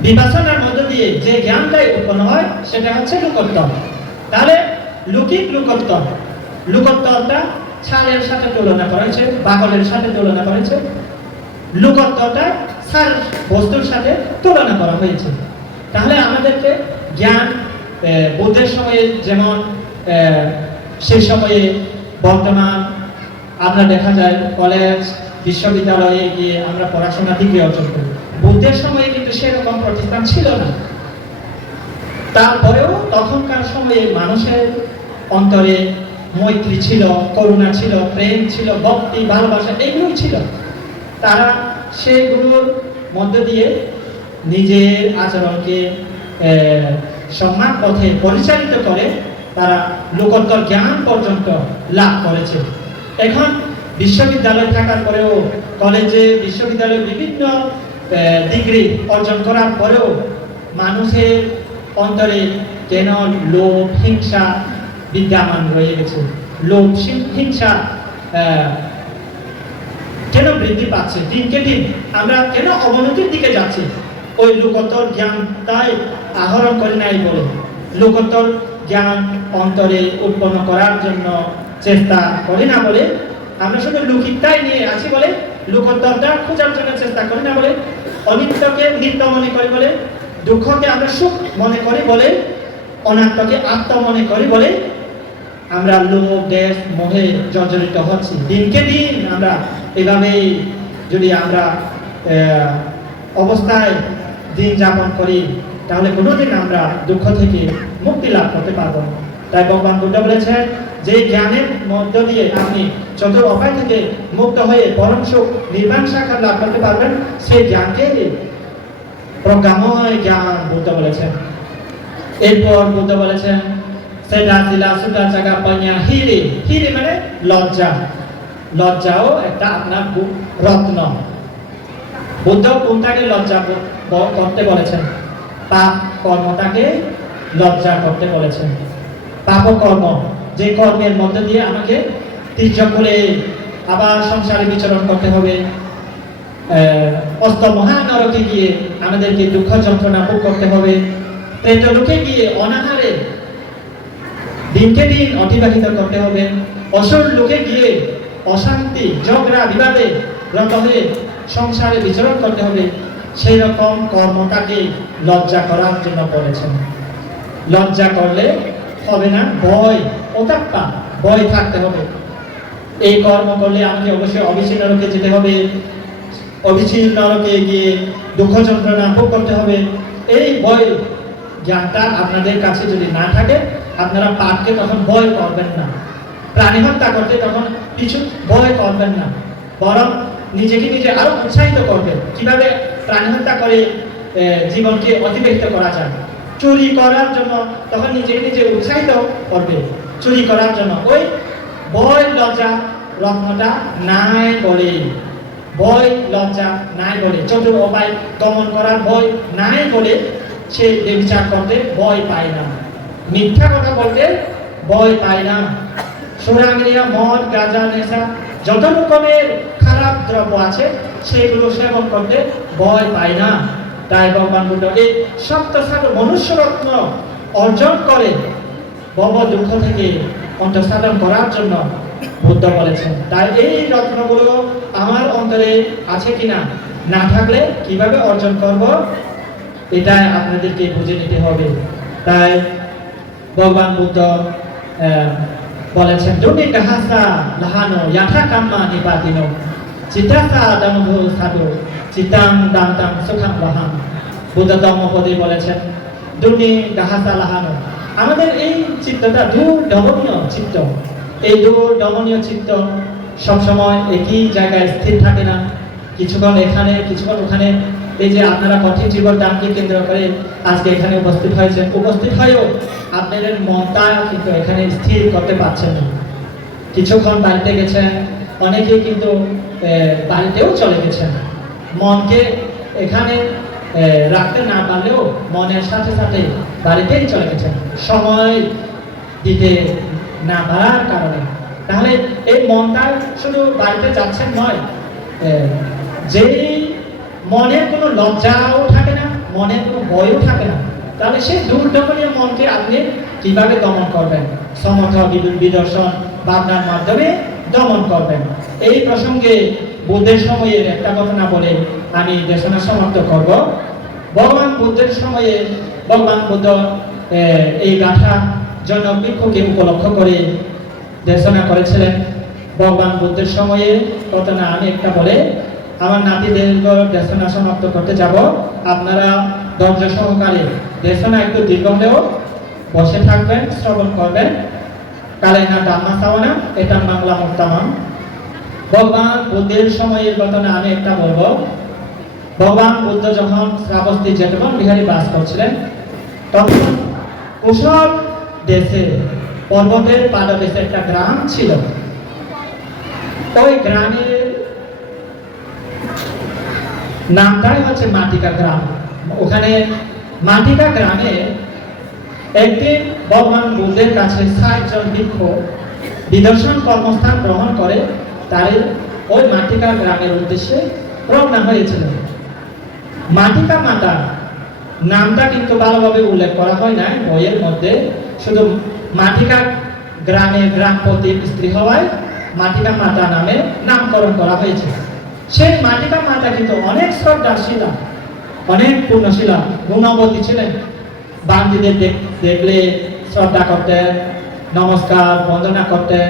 বিপাসনার মধ্য দিয়ে যে জ্ঞানটাই উৎপন্ন হয় সেটা হচ্ছে লোকোত্তর। তাহলে লৌকিক লোকোত্তরটা ছালের সাথে তুলনা করা হয়েছে, বাকলের সাথে তুলনা করা হয়েছে। লোকোত্তরটা সার বস্তুর সাথে তুলনা করা হয়েছে। তাহলে আমাদেরকে জ্ঞান বুদ্ধের সময়ে যেমন সেই সময়ে বর্তমান আমরা দেখা যায় কলেজ বিশ্ববিদ্যালয়ে গিয়ে আমরা পড়াশোনা ডিগ্রি অর্জন করি। বুদ্ধের সময়ে কিন্তু সেরকম প্রতিষ্ঠান ছিল না। তারপরেও তখনকার সময়ে মানুষের অন্তরে মৈত্রী ছিল, করুণা ছিল, প্রেম ছিল, ভক্তি, ভালোবাসা এগুলোই ছিল। তারা সেগুলোর মধ্য দিয়ে নিজের আচরণকে সম্মান পথে পরিচালিত করে তারা লোকোত্তর জ্ঞান পর্যন্ত লাভ করেছে। এখন বিশ্ববিদ্যালয় থাকার পরেও, কলেজে, বিশ্ববিদ্যালয়ে বিভিন্ন ডিগ্রি অর্জন করার পরেও মানুষের অন্তরে কেন লোভ, হিংসা বিদ্যমান রয়ে গেছে। লোভ, হিংসা কেন বৃদ্ধি পাচ্ছে দিনকে দিন? আমরা কেন অবনতির দিকে যাচ্ছি? ওই লোকোত্তর জ্ঞানটাই আহরণ করি নাই বলে, লোকোত্তর জ্ঞান অন্তরে উৎপন্ন করার জন্য চেষ্টা করি না বলে, আমরা শুধু লৌকিকটাই নিয়ে আছি বলে, লোকোত্তরটা খোঁজার জন্য চেষ্টা করি না বলে, অনিত্যকে নিত্য মনে করি বলে, দুঃখকে আমরা সুখ মনে করি বলে, অনাত্মকে আত্ম মনে করি বলে আমরা লোভ, দেশ, মোহে জর্জরিত হচ্ছি। দিনকে দিন আমরা এভাবেই যদি আমরা অবস্থায় দিন যাপন করি তাহলে কোনোদিন আমরা দুঃখ থেকে মুক্তি লাভ করতে পারবো না। তাই ভগবান বুদ্ধ বলেছেন যে জ্ঞানের মধ্য দিয়ে আপনি চতুর উপায় থেকে মুক্ত হয়ে পরম সুখ, নির্বাণ সাক্ষাৎ লাভ করতে পারবেন, সেই জ্ঞানকে প্রজ্ঞাময় জ্ঞান বুদ্ধ বলেছেন। এরপর বুদ্ধ বলেছেন সেটা তিলা, সুতা, জাগা, পাইয়া, হিরে মানে লজ্জা। লজ্জাও একটা আপনার রত্ন। বুদ্ধ কোনটাকে লজ্জা করতে বলেছেন? পাপ কর্মটাকে লজ্জা করতে বলেছেন। পাপ কর্ম, যে কর্মের মধ্য দিয়ে আমাকে তীর্যক করে আবার সংসারে বিচরণ করতে হবে, অস্ত মহানরকে গিয়ে আমাদেরকে দুঃখ যন্ত্রণা ভোগ করতে হবে, প্রেতলোকে গিয়ে অনাহারে দিনকে দিন অতিবাহিত করতে হবে, অসুর লোকে গিয়ে অশান্তি, ঝগড়া, বিবাদে রত হয়ে সংসারে বিচরণ করতে হবে। সেই রকম কর্মটাকে লজ্জা করার জন্য বলেছেন। লজ্জা করলে হবে না, ভয় থাকতে হবে। এই কর্ম করলে আমাকে অবশ্যই অবিচ্ছিন্ন নরকে যেতে হবে, অবিচ্ছিন্ন নরকে গিয়ে দুঃখ যন্ত্রণা ভোগ করতে হবে। এই ভয় জ্ঞানটা আপনাদের কাছে যদি না থাকে, আপনারা পাপকে তখন ভয় করবেন না, প্রাণী হত্যা করতে তখন কিছু ভয় করবেন না, বরং নিজেকে নিজে আরো উৎসাহিত করবেন কিভাবে প্রাণী হত্যা করে জীবনকে অতিবাহিত করা যায়। চুরি করার জন্য তখন নিজেকে নিজে উৎসাহিত করবে চুরি করার জন্য। ওই ভয়, লজ্জা রত্নটা নাই বলে ভয় লজ্জা নাই বলে, চতুর উপায় দমন করার ভয় নাই বলে সে ব্যভিচার করতে ভয় পায় না, মিথ্যা কথা বলতে ভয় পায় না, সুরাঙ্গিয়া মদ গাঁজা নেশা যত রকমের খারাপ দ্রব্য আছে সেগুলো সেবন করতে ভয় পায় না। তাই ভগবান বুদ্ধ এই সপ্তসাগর মনুষ্যরত্ন অর্জন করে ভব দুঃখ থেকে অন্তঃসাধন করার জন্য বুদ্ধ বলেছেন। তাই এই রত্নগুলো আমার অন্তরে আছে কিনা, না থাকলে কিভাবে অর্জন করব, এটা আপনাদেরকে বুঝে নিতে হবে। তাই ভগবান বুদ্ধ বলেছেন, দুনি গাহাসা লাহানো ইয়াথা কাম্মা নিপাতিনো চিতাসা দামধু সাধু চিতাং দান্তাং সুখাং লাহাম। বুদ্ধ ধম্মপদে বলেছেন, দুনি গাহাসা লাহানো, আমাদের এই চিত্তটা দূর দমনীয় চিত্ত, এই দূর দমনীয় চিত্ত সবসময় একই জায়গায় স্থির থাকে না, কিছুক্ষণ এখানে কিছুক্ষণ ওখানে। এই যে আপনারা কঠিন জীবন দানকে কেন্দ্র করে আজকে এখানে উপস্থিত হয়েছে, উপস্থিত হয়েও আপনাদের মনটা কিন্তু এখানে স্থির করতে পারছেন না। কিছুক্ষণ বাড়িতে গেছেন, অনেকেই কিন্তু বাড়িতেও চলে গেছেন, মনকে এখানে রাখতে না পারলেও মনের সাথে সাথে বাড়িতেই চলে গেছেন সময় দিতে না পারার কারণে। তাহলে এই মনটা শুধু বাড়িতে যাচ্ছেন নয়, যেই মনের কোনো লজ্জাও থাকে না, মনের কোনো ভয়ও থাকে না, তাহলে সেই দুর্দমনীয় মনকে আপনি কিভাবে দমন করবেন? সমর্থ বিদর্শন ভাবনার মাধ্যমে দমন করবেন। এই প্রসঙ্গে বুদ্ধের সময়ের একটা ঘটনা বলে আমি দেশনা সমাপ্ত করব। ভগবান বুদ্ধের সময়ে ভগবান বুদ্ধ এই গাথা জন্য ভিক্ষুকে উপলক্ষ করে দেশনা করেছিলেন। ভগবান বুদ্ধের সময়ে ঘটনা আমি একটা বলে আমার নাতিদের দেশনা সমাপ্ত করতে যাব। আপনারা ধৈর্য সহকারে দেশনা একটু দীর্ঘ হলেও বসে থাকবেন, শ্রবণ করবেন। কালে না দাম্মা সাওয়ানা এটা বাংলা মুক্তামান। ভগবান বুদ্ধের সময়ের ঘটনা আমি একটা বলবো। ভগবান বুদ্ধ যখন শ্রাবস্তী জেঠবন বিহারী বাস করছিলেন, তখন কুশল দেশে পর্বতের পাদদেশে একটা গ্রাম ছিল। ওই গ্রামের নামটাই হচ্ছে মাটিকা গ্রাম। ওখানে মাটিকা গ্রামে একদিন ভগবান বুদ্ধের কাছে ৬০ জন ভিক্ষু বিদর্শন কর্মস্থান গ্রহণ করে তার ওই মাটিকা গ্রামের উদ্দেশ্যে রওনা হয়েছিল। মাটিকা মাতা নামটা কিন্তু ভালোভাবে উল্লেখ করা হয় না বইয়ের মধ্যে, শুধু মাটিকা গ্রামের গ্রামপতির স্ত্রী হওয়ায় মাটিকা মাতা নামে নামকরণ করা হয়েছে। সেই মাটিকা মাতা কিন্তু অনেক শ্রদ্ধাশীলা, অনেক পূর্ণশীলা, গুণবতী ছিলেন। বান্দিদের দেখলে শ্রদ্ধা করতেন, নমস্কার বন্দনা করতেন,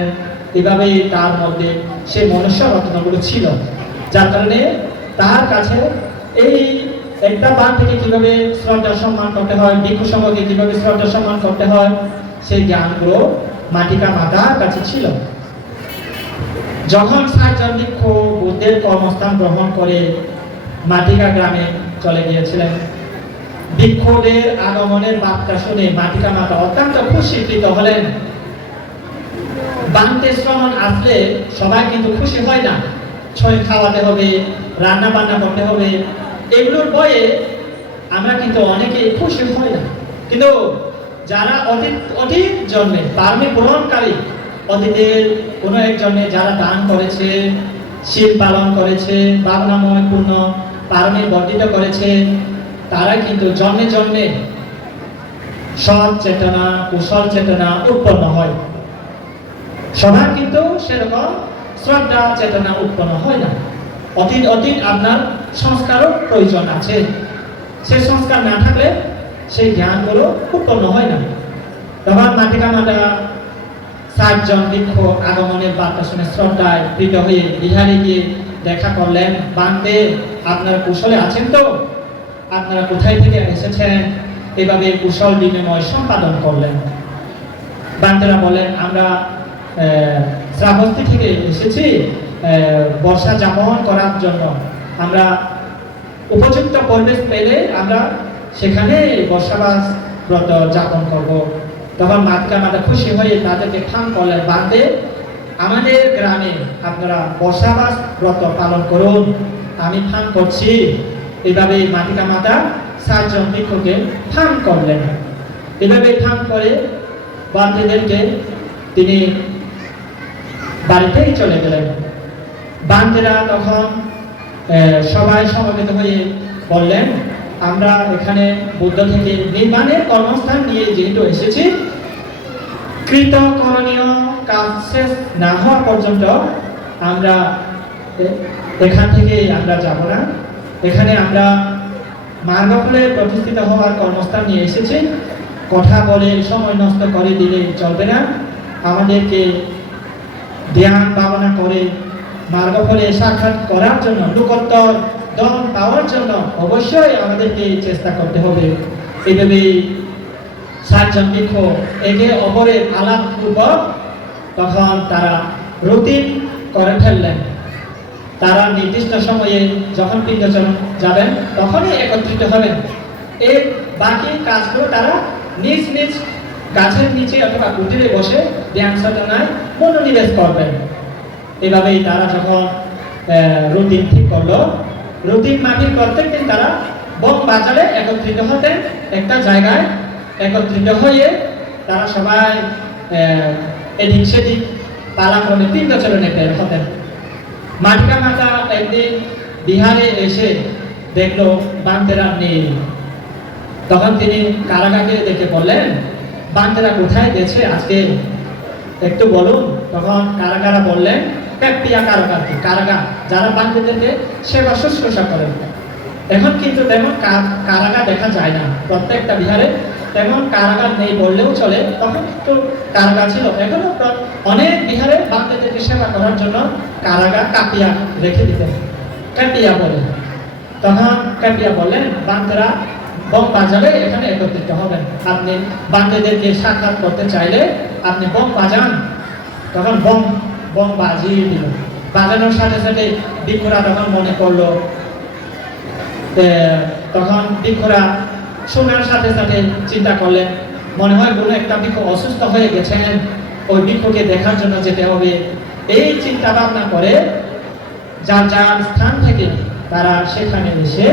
এভাবেই তার মধ্যে সেই মনুষ্য রত্নগুলো ছিল। যার কারণে তার কাছে এই একটা বান থেকে কিভাবে শ্রদ্ধা সম্মান করতে হয়, ভিক্ষু সঙ্গকে কিভাবে শ্রদ্ধা সম্মান করতে হয়, সেই জ্ঞানগুলো মাটিকা মাতার কাছে ছিল। যখন ৬০ জন ভিক্ষু বুদ্ধের কর্মস্থান গ্রহণ করে মাটিকা গ্রামে চলে গিয়েছিলেন, ভিক্ষুদের আগমনের বার্তা শুনে মাটিকা মাতা অত্যন্ত খুশিকৃত হলেন। বান্তে শ্রমণ আসলে সবাই কিন্তু খুশি হয় না, ছয় খাওয়াতে হবে, রান্না বান্না করতে হবে, এগুলোর ভয়ে আমরা কিন্তু অনেকেই খুশি হই না। কিন্তু যারা অতীত জন্মে পারমি পূরণকারী, অতীতের কোনো এক জন্মে যারা দান করেছে, শীল পালন করেছে, ভাবনাময় পূর্ণ পারমি বর্ধিত করেছে, তারা কিন্তু জন্মে জন্মে সৎ চেতনা কুশল চেতনা উৎপন্ন হয়। সবার কিন্তু সেরকম শ্রদ্ধা চেতনা উৎপন্ন হয় না। অতীত আপনার সংস্কারও প্রয়োজন আছে, সেই সংস্কার না থাকলে সেই জ্ঞানগুলো উৎপন্ন হয় না। তখন মাটিকা মাতা ৬০ জন ভিক্ষু আগমনের বার্তা শুনে শ্রদ্ধায় প্রীত হয়ে বিহারীকে দেখা করলেন। বান্তে আপনারা কুশলে আছেন তো? আপনারা কোথায় থেকে এসেছেন? এভাবে কুশল বিনিময় সম্পাদন করলেন। বান্তেরা বলেন, আমরা শ্রাবস্তী থেকে এসেছি বর্ষা যাপন করার জন্য। আমরা উপযুক্ত পরিবেশ পেলে আমরা সেখানে বর্ষাবাস ব্রত যাপন করব। তখন মাটিকা মাতা খুশি হয়ে তাদেরকে ঠান করলেন, বান্তে আমাদের গ্রামে আপনারা বসবাস ব্রত পালন করুন, আমি ফান করছি। এভাবে মাটিকা মাতা 7 জন ভিক্ষুকে ফান করলেন। এভাবে ফান করে বান্দেদেরকে তিনি বাড়িতেই চলে গেলেন। বান্দেরা তখন সবাই সমবেত হয়ে বললেন, আমরা এখানে বুদ্ধ থেকে নির্মাণের কর্মস্থান নিয়ে যেহেতু এসেছি, কৃতকরণীয় কাজ শেষ না হওয়া পর্যন্ত আমরা এখান থেকে আমরা যাব না। এখানে আমরা মার্গফলে প্রতিষ্ঠিত হওয়ার কর্মস্থান নিয়ে এসেছি। কথা বলে সময় নষ্ট করে দিলে চলবে না। আমাদেরকে ধ্যান ভাবনা করে মার্গফলে সাক্ষাৎ করার জন্য, লোকোত্তর ধন পাওয়ার জন্য অবশ্যই আমাদেরকে চেষ্টা করতে হবে। এইভাবে 7 জন ভিক্ষু একে অপরের আলাপ পূর্বক তখন তারা রুটিন করে ফেললেন। তারা নির্দিষ্ট সময়ে যখন পিণ্ডচরণ যাবেন তখনই একত্রিত হবেন। এই বাকি কাজগুলো তারা নিজ নিজ গাছের নিচে অথবা কুটিরে বসে ধ্যান সাধনায় মনোনিবেশ করবেন। এভাবেই তারা যখন রুটিন ঠিক করলো, রুটিন মাফিক প্রত্যেকদিন তারা বম বাজারে একত্রিত হতেন। একটা জায়গায় একত্রিত হয়ে তারা সবাই এদিক সেদিক পালাক্রমে পিণ্ডচরণে বের হতেন। মাটিকা মাতা একদিন বিহারে এসে দেখলো বান্দেরা নেই। তখন তিনি কারাগাকে দেখে বললেন, বান্দেরা কোথায় গেছে আজকে, একটু বলুন। তখন কারাগারা বললেন, পেপিয়া কারাগারকে, কারাগা যারা বান্দেদেরকে সেবা শুশ্রূষা করেন। এখন কিন্তু তেমন কারাগা দেখা যায় না প্রত্যেকটা বিহারে, তেমন কারাগার নেই বললেও চলে। তখন তো কারাগা ছিল, এখনো অনেক বিহারে বান্দেদেরকে সেবা করার জন্য কারাগা কাপিয়া রেখে দিতেন, কাপিয়া বলে। তখন কাপিয়া বললেন, বান্দেরা বম বাজালে এখানে একত্রিত হবেন। আপনি বান্দেদেরকে সাক্ষাৎ করতে চাইলে আপনি বম বাজান। তখন বম বাজিয়ে দিল। বাজানোর সাথে সাথে ভিক্ষুরা তখন মনে করলো, তখন ভিক্ষুরা শোনার সাথে সাথে চিন্তা করলেন, মনে হয় কোনো একটা ভিক্ষু অসুস্থ হয়ে গেছেন, ওই ভিক্ষুকে দেখার জন্য যেতে হবে। এই চিন্তা ভাবনা করে যার যার স্থান থেকে তারা সেখানে এসে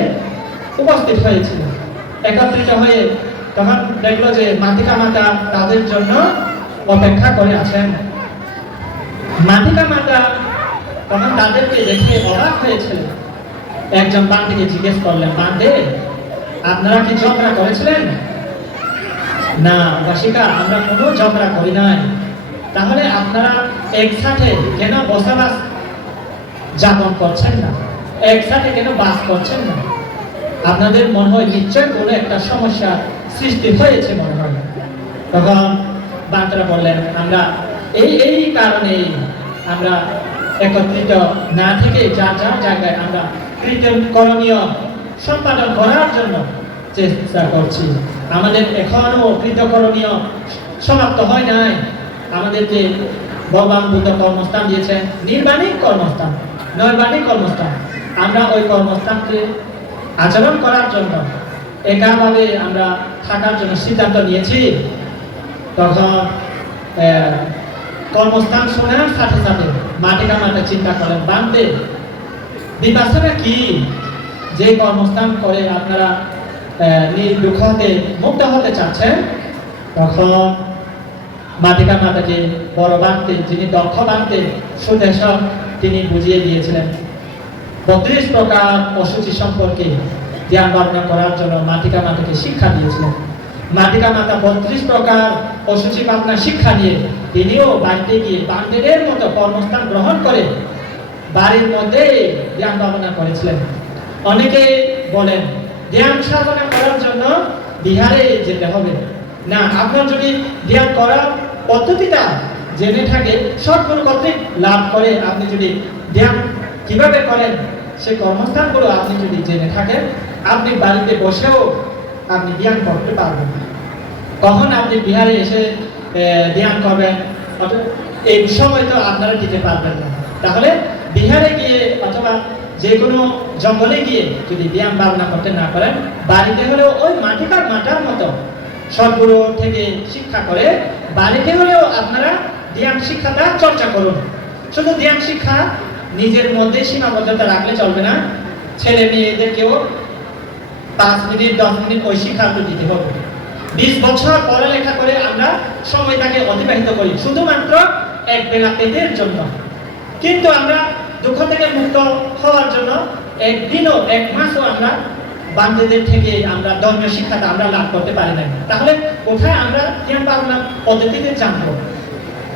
উপস্থিত হয়েছিল, একত্রিত হয়ে। তখন দেখলো যে মাটিকা মাতা তাদের জন্য অপেক্ষা করে আছেন। মাটিকা মাতা তখন তাদেরকে দেখে অবাক হয়েছিল। একজন বান্দিকে জিজ্ঞেস করলেন, বান্দে আপনারা কি ঝগড়া করেছিলেন? না বাসিকা, আমরা কোনো ঝগড়া করি নাই। তাহলে আপনারা একসাথে কেন বসবাস যাপন করছেন না, একসাথে কেন বাস করছেন না? আপনাদের মনে হয় নিশ্চয় কোনো একটা সমস্যা সৃষ্টি হয়েছে মনে হয়। তখন বান্দারা বললেন, আমরা এই কারণে আমরা একত্রিত না থেকে যার যার জায়গায় আমরা কৃতকরণীয় সম্পাদন করার জন্য চেষ্টা করছি। আমাদের এখনো কৃতকরণীয় সমাপ্ত হয় নাই। আমাদেরকে ভগবান বুদ্ধ কর্মস্থান দিয়েছেন, নির্বাণিক কর্মস্থান, নৈর্বাণিক কর্মস্থান। আমরা ওই কর্মস্থানকে আচরণ করার জন্য, একাভাবে আমরা থাকার জন্য সিদ্ধান্ত নিয়েছি। তখন কর্মস্থান শোনার সাথে সাথে মাটিকা মাতা চিন্তা করেন, বান্দে বিপাশনা কি, যে কর্মস্থান করে আপনারা দুঃখ হতে মুক্ত হতে চাচ্ছেন। তখন মাটিকা মাতাকে বড় বানতে, যিনি দক্ষ বানতে সুদেশক, তিনি বুঝিয়ে দিয়েছিলেন 32 প্রকার অসুচি সম্পর্কে জ্ঞান ভাবনা করার জন্য মাটিকা মাতাকে শিক্ষা দিয়েছিলেন। মাটিকা মাতা 32 প্রকার অসুচি ভাবনা শিক্ষা নিয়ে তিনিও বাড়িতে গিয়ে বান্দেদের মতো কর্মস্থান গ্রহণ করে বাড়ির মধ্যে ধ্যান ভাবনা করেছিলেন। অনেকে বলেন ধ্যান সাধনা করার জন্য বিহারে যেতে হবে না। আপনার যদি ধ্যান করার পদ্ধতিটা জেনে থাকে, সৎগুরু কর্তৃক লাভ করে আপনি যদি ধ্যান কিভাবে করেন সে কর্মস্থানগুলো আপনি যদি জেনে থাকেন, আপনি বাড়িতে বসেও আপনি ধ্যান করতে পারবেন। কখন আপনি বিহারে এসে ধ্যান করবেন, এই সময় তো আপনারা দিতে পারবেন না। তাহলে বিহারে গিয়ে অথবা যে কোনো জঙ্গলে গিয়ে যদি ধ্যান ভাবনা করতে না পারেন, বাড়িতে হলেও ওই মাটিকার মাটার মতো সদ্গুরু থেকে শিক্ষা করে বাড়িতে হলেও আপনারা ধ্যান শিক্ষাটা চর্চা করুন। শুধু ধ্যান শিক্ষা নিজের মধ্যে সীমাবদ্ধতা রাখলে চলবে না, ছেলে মেয়েদেরকেও 5 মিনিট 10 মিনিট ওই শিক্ষা দিতে হবে। 20 বছর পড়ালেখা করে আমরা সময়টাকে অতিবাহিত করি শুধুমাত্র এক বেলা পেটের জন্য, কিন্তু আমরা দুঃখ থেকে মুক্ত হওয়ার জন্য একদিনও 1 মাসও আমরা বান্ধবদের থেকে আমরা ধর্মীয় শিক্ষাটা আমরা লাভ করতে পারি না। তাহলে কোথায় আমরা ধ্যান ভাবনা পদ্ধতিতে জানবো?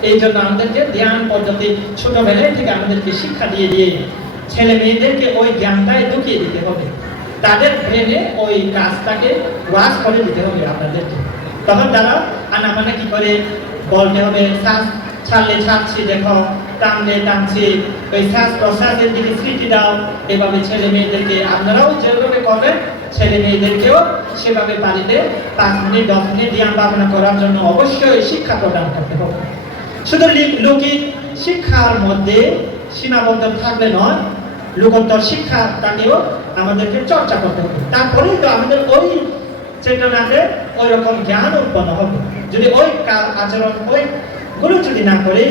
এই জন্য আমাদেরকে ধ্যান পদ্ধতি ছোটবেলায় থেকে আমাদেরকে শিক্ষা দিয়ে দিয়ে ছেলে মেয়েদেরকে ওই জ্ঞানটাই ঢুকিয়ে দিতে হবে, তাদের ব্রেনে ওই কাজটাকে ওয়াশ করে দিতে হবে আপনাদেরকে। তখন তারা আনাপানা কি করে বলতে হবে, শ্বাস ছাড়লে ছাড়ছি দেখো, টানলে টানছি, ওই শ্বাস প্রশ্বাসের দিকে স্মৃতি দাও। এভাবে ছেলে মেয়েদেরকে আপনারাও যেভাবে করবেন ছেলে মেয়েদেরকেও সেভাবে বাড়িতে 5 মিনিট 10 মিনিট ধ্যান ভাবনা করার জন্য অবশ্যই শিক্ষা প্রদান করতে হবে। শুধু লৌকিক শিক্ষার মধ্যে সীমাবদ্ধ থাকলে নয়, লোকোত্তর শিক্ষাটাকেও আমাদেরকে চর্চা করতে হবে। তারপরেই তো আমাদের ওই চেতনাতে ওই রকম জ্ঞান উৎপন্ন হবে। যদি ওই আচরণ ওইগুলো যদি না করে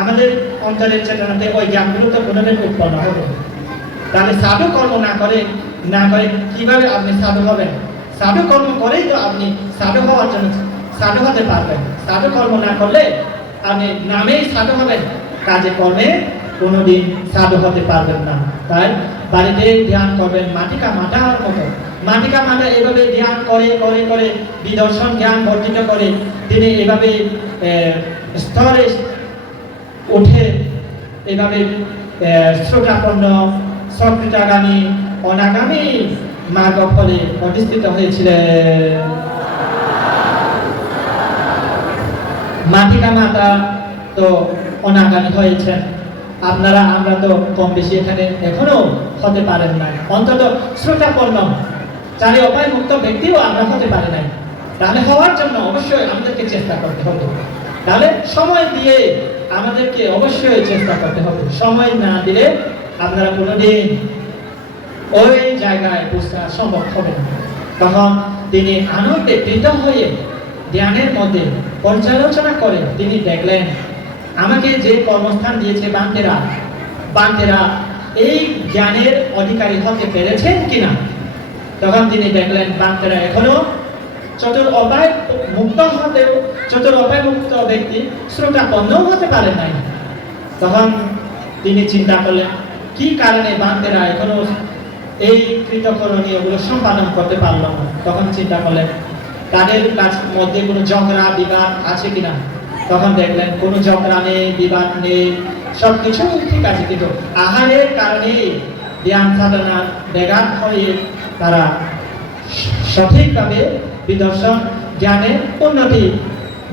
আমাদের অন্তরের চেতনাতে ওই জ্ঞানগুলো তো কোনোদিন উৎপন্ন হবে। তাহলে সাধু কর্ম না করে কিভাবে আপনি সাধু হবেন? সাধু কর্ম করেই তো আপনি সাধু হওয়ার জন্য সাধু হতে পারবেন। সাধু কর্ম না করলে আপনি নামেই সাধু হবেন, কাজে কর্মে কোনোদিন সাধু হতে পারবেন না। তাই বাড়িতে ধ্যান করবেন মাটিকা মাটার মতো। মাটিকা মাটা এভাবে ধ্যান করে করে করে বিদর্শন জ্ঞান বর্ধিত করে তিনি এভাবে স্তরে উঠে এভাবে শ্রোতাপন্ন সকৃতাগামী অনাগামী মার্গ ফলে প্রতিষ্ঠিত হয়েছিলেন। মাটিকা মাতা তো অনাগামী হয়েছেন, আমরা তো কম বেশি এখানে এখনো হতে পারেন না। অন্তত শ্রোতাপন্ন চারি অপায় মুক্ত ব্যক্তিও আমরা হতে পারি নাই। তাহলে হওয়ার জন্য অবশ্যই আমাদেরকে চেষ্টা করতে হবে। তাহলে সময় দিয়ে আমাদেরকে অবশ্যই চেষ্টা করতে হবে। সময় না দিলে আপনারা কোনোদিন ওই জায়গায় পৌঁছা সম্ভব হবে না। তখন তিনি আনন্দে প্রীত হয়ে ধ্যানের মধ্যে পর্যালোচনা করে তিনি দেখলেন আমাকে যে কর্মস্থান দিয়েছে বান্তেরা এই জ্ঞানের অধিকারী হতে পেরেছেন কিনা। তখন তিনি দেখলেন বান্তেরা এখনো চতুর অপায় মুক্ত ব্যক্তি শ্রোতাপন্ন হতে পারে নাই। তখন তিনি চিন্তা করলেন কি কারণে বান্তেরা এখনো এই কৃতকরণীয়গুলো সম্পাদন করতে পারল না। তখন চিন্তা করলেন তাদের কাছের মধ্যে কোনো ঝগড়া বিবাদ আছে কিনা। তখন দেখলেন কোনো ঝগড়া নেই, বিবাদ নেই, সবকিছু ঠিক আছে, কিন্তু আহারের কারণে জ্ঞান সাধনা ব্যাঘাত হয়ে তারা সঠিকভাবে বিদর্শন জ্ঞানের উন্নতি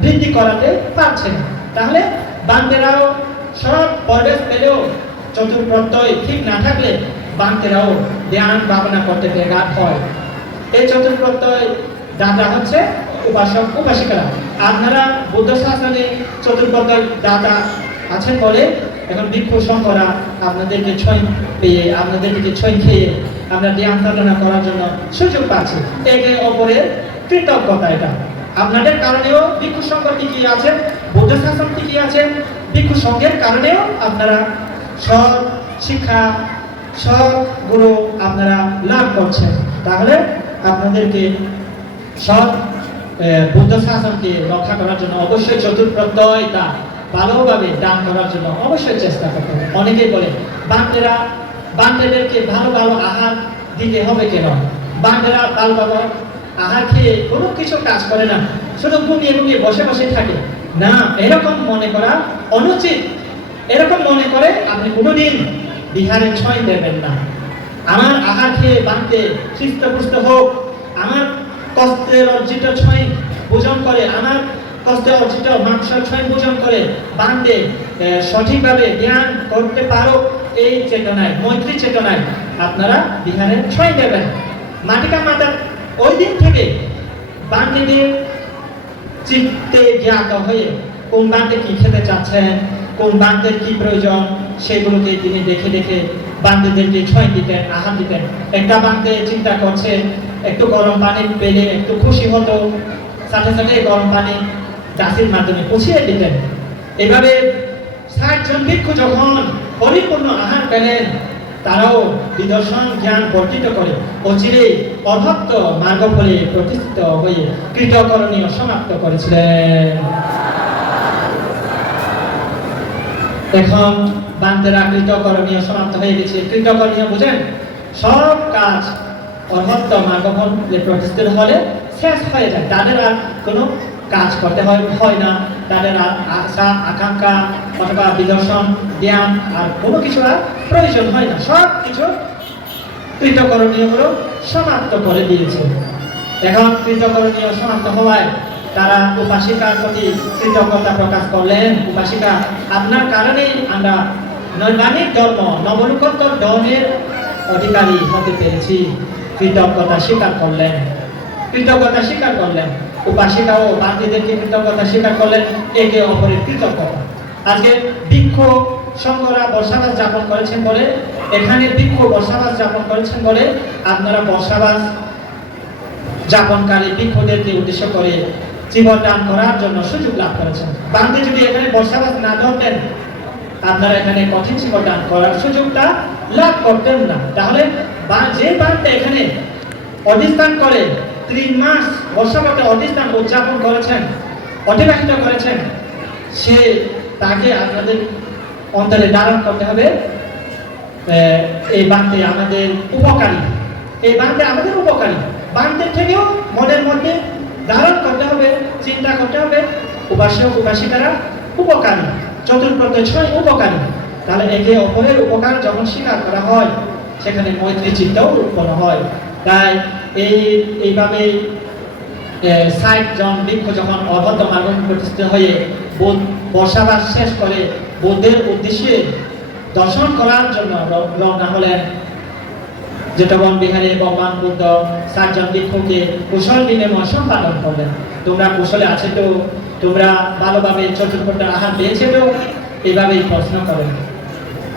বৃদ্ধি করাতে পারছে না। তাহলে বান্তেরাও সব পরিবেশ পেলেও চতুর্প্রত্যয় ঠিক না থাকলে বান্তেরাও ধ্যান ভাবনা করতে ব্যাঘাত হয়। এই চতুর্প্রত্যয় দাদা হচ্ছে উপাসক উপাসিকারা। আপনারা বুদ্ধ শাসনে চতুর্প্রত্যয় দাদা আছেন বলে এখন ভিক্ষু সংকরা আপনাদেরকে ছয় পেয়ে আপনাদেরকে ছয় খেয়ে আমরা ধ্যান সাধনা করার জন্য সুযোগ পাচ্ছি। একে অপরের কৃতজ্ঞতা এটা। আপনাদের কারণেও ভিক্ষু সংঘ টিকিয়ে আছেন, বুদ্ধ শাসন টিকিয়ে আছেন। ভিক্ষু সংঘের কারণেও আপনারা সৎ শিক্ষা সৎ গুরু আপনারা লাভ করছেন। তাহলে আপনাদেরকে সৎ বুদ্ধ শাসনকে রক্ষা করার জন্য অবশ্যই চতুর্প্রত্যয়টা ভালোভাবে দান করার জন্য অবশ্যই চেষ্টা করতে হবে। অনেকেই বলে বান্তেদেরকে ভালো ভালো আহার দিতে হবে কেন? বান্তেরা ভালো ভালো আহার খেয়ে কোনো কিছু কাজ করে না, শুধু ঘুমিয়ে বসে বসে থাকে না। এরকম মনে করা অনুচিত। এরকম মনে করে আপনি কোনোদিন বিহারে ছয় দেবেন না। আমার আহার খেয়ে বান্তে হৃষ্টপুষ্ট হোক, আমার কষ্টের অর্জিত ছয় ভোজন করে, আমার কষ্টে অর্জিত মাংস ছয় ভোজন করে বান্তে সঠিকভাবে জ্ঞান করতে পারো, এই চেতনায় মৈত্রী চেতনায় আপনারা বিহারে ছয় দেবেন। মাটিকা মাতার ওই দিন থেকে বান্তেদের চিত্তে জ্ঞাত হয়ে কোন বান্তে কি খেতে চাচ্ছেন, কোন বান্তের কি প্রয়োজন, সেগুলোকে তিনি দেখে দেখে বান্তেদেরকে ছয় দিতেন, আহার দিতেন। একটা বান্তে চিন্তা করছে একটু গরম পানি পেলে একটু খুশি হতো, সাথে সাথে গরম পানি গাছের মাধ্যমে পৌঁছিয়ে দিতেন। এভাবে 60 জন ভিক্ষু যখন পরিপূর্ণ আহার পেলেন, তারাও বিদর্শন জ্ঞান বর্ধিত করে অচিরে অভক্ত মার্গফলে প্রতিষ্ঠিত হয়ে কৃতকরণীয় সমাপ্ত করেছিলেন। এখন বান্দেরা কৃতকরণীয় সমাপ্ত হয়ে গেছে। কৃতকরণীয় বুঝেন, সব কাজ অভক্ত মার্গফলে প্রতিষ্ঠিত হলে শেষ হয়ে যায়, তাদের আর কোনো কাজ করতে হয় না, তাদের আশা আকাঙ্ক্ষা অথবা বিদর্শন জ্ঞান আর কোনো কিছু আর প্রয়োজন হয় না, সব কিছু কৃতকরণীয়গুলো সমাপ্ত করে দিয়েছে। এখন কৃতকরণীয় সমাপ্ত হওয়ায় তারা উপাসিকার প্রতি কৃতজ্ঞতা প্রকাশ করলেন। উপাসিকা, আপনার কারণেই আমরা নৈর্বাণিক ধর্ম নবলোকোত্তর ধর্মের অধিকারী হতে পেরেছি। কৃতজ্ঞতা স্বীকার করলেন, কৃতজ্ঞতা স্বীকার করলেন। উপাসিকাও বান্দিদেরকে কৃতজ্ঞতা স্বীকার করলেন, একে অপরের কৃতজ্ঞতা। আজকে ভিক্ষু সংঘরা বর্ষাবাস যাপন করেছেন বলে, এখানে ভিক্ষু বর্ষাবাস যাপন করেছেন বলে আপনারা বর্ষাবাস যাপনকারী ভিক্ষুদেরকে উদ্দেশ্য করে জীবন দান করার জন্য সুযোগ লাভ করেছেন। বান্দি যদি এখানে বর্ষাবাস না ধরতেন, আপনারা এখানে কঠিন জীবন দান করার সুযোগটা লাভ করতেন না। তাহলে যে বান্দি এখানে অধিষ্ঠান করে 3 মাস বর্ষাবাসে অধিষ্ঠান উদযাপন করেছেন, অতিবাহিত করেছেন, সে তাকে আপনাদের অন্তরে ধারণ করতে হবে, এই বান্দি আমাদের উপকারী, এই বান্দি আমাদের উপকারী। বান্দির থেকেও মনের মধ্যে ধারণ করতে হবে, চিন্তা করতে হবে উপাসক উপাসিকারা উপকারী, চতুর্প্রত্যয় 6 উপকারী। তাহলে একে অপরের উপকার যখন স্বীকার করা হয়, সেখানে মৈত্রী চিন্তাও উৎপন্ন হয়। তাই এইভাবে 60 জন ভিক্ষু যখন অভদ্র মার্গ প্রতিষ্ঠিত হয়ে বর্ষাবাস শেষ করে বুদ্ধের উদ্দেশ্যে দর্শন করার জন্য রওনা হলেন। যেতবন বিহারে ভগবান বুদ্ধ 60 জন ভিক্ষুকে কুশল বিনিময় সম্পাদন করলেন। তোমরা কুশলে আছে তো? তোমরা ভালোভাবে চতুর্প্রত্যয় আহার পেয়েছে তো? এইভাবেই প্রশ্ন করেন।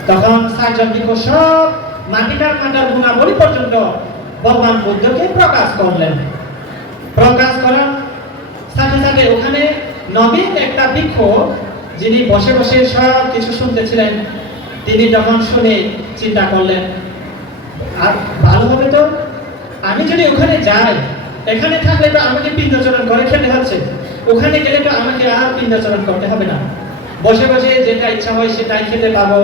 তখন 60 জন ভিক্ষু সব মাটিকার গুণাবলী পর্যন্ত ভগবান বুদ্ধকে প্রকাশ করলেন। প্রকাশ করার সাথে সাথে ওখানে নবীন একটা ভিক্ষু, যিনি বসে বসে সব কিছু শুনতেছিলেন, তিনি তখন শুনে চিন্তা করলেন, আর ভালো হবে তো আমি যদি ওখানে যাই, এখানে থাকলে তো আমাকে পিণ্ডচরণ করে খেতে হচ্ছে, ওখানে গেলে তো আমাকে আর পিণ্ডচরণ করতে হবে না, বসে বসে যেটা ইচ্ছা হয় সেটাই খেতে পাবো,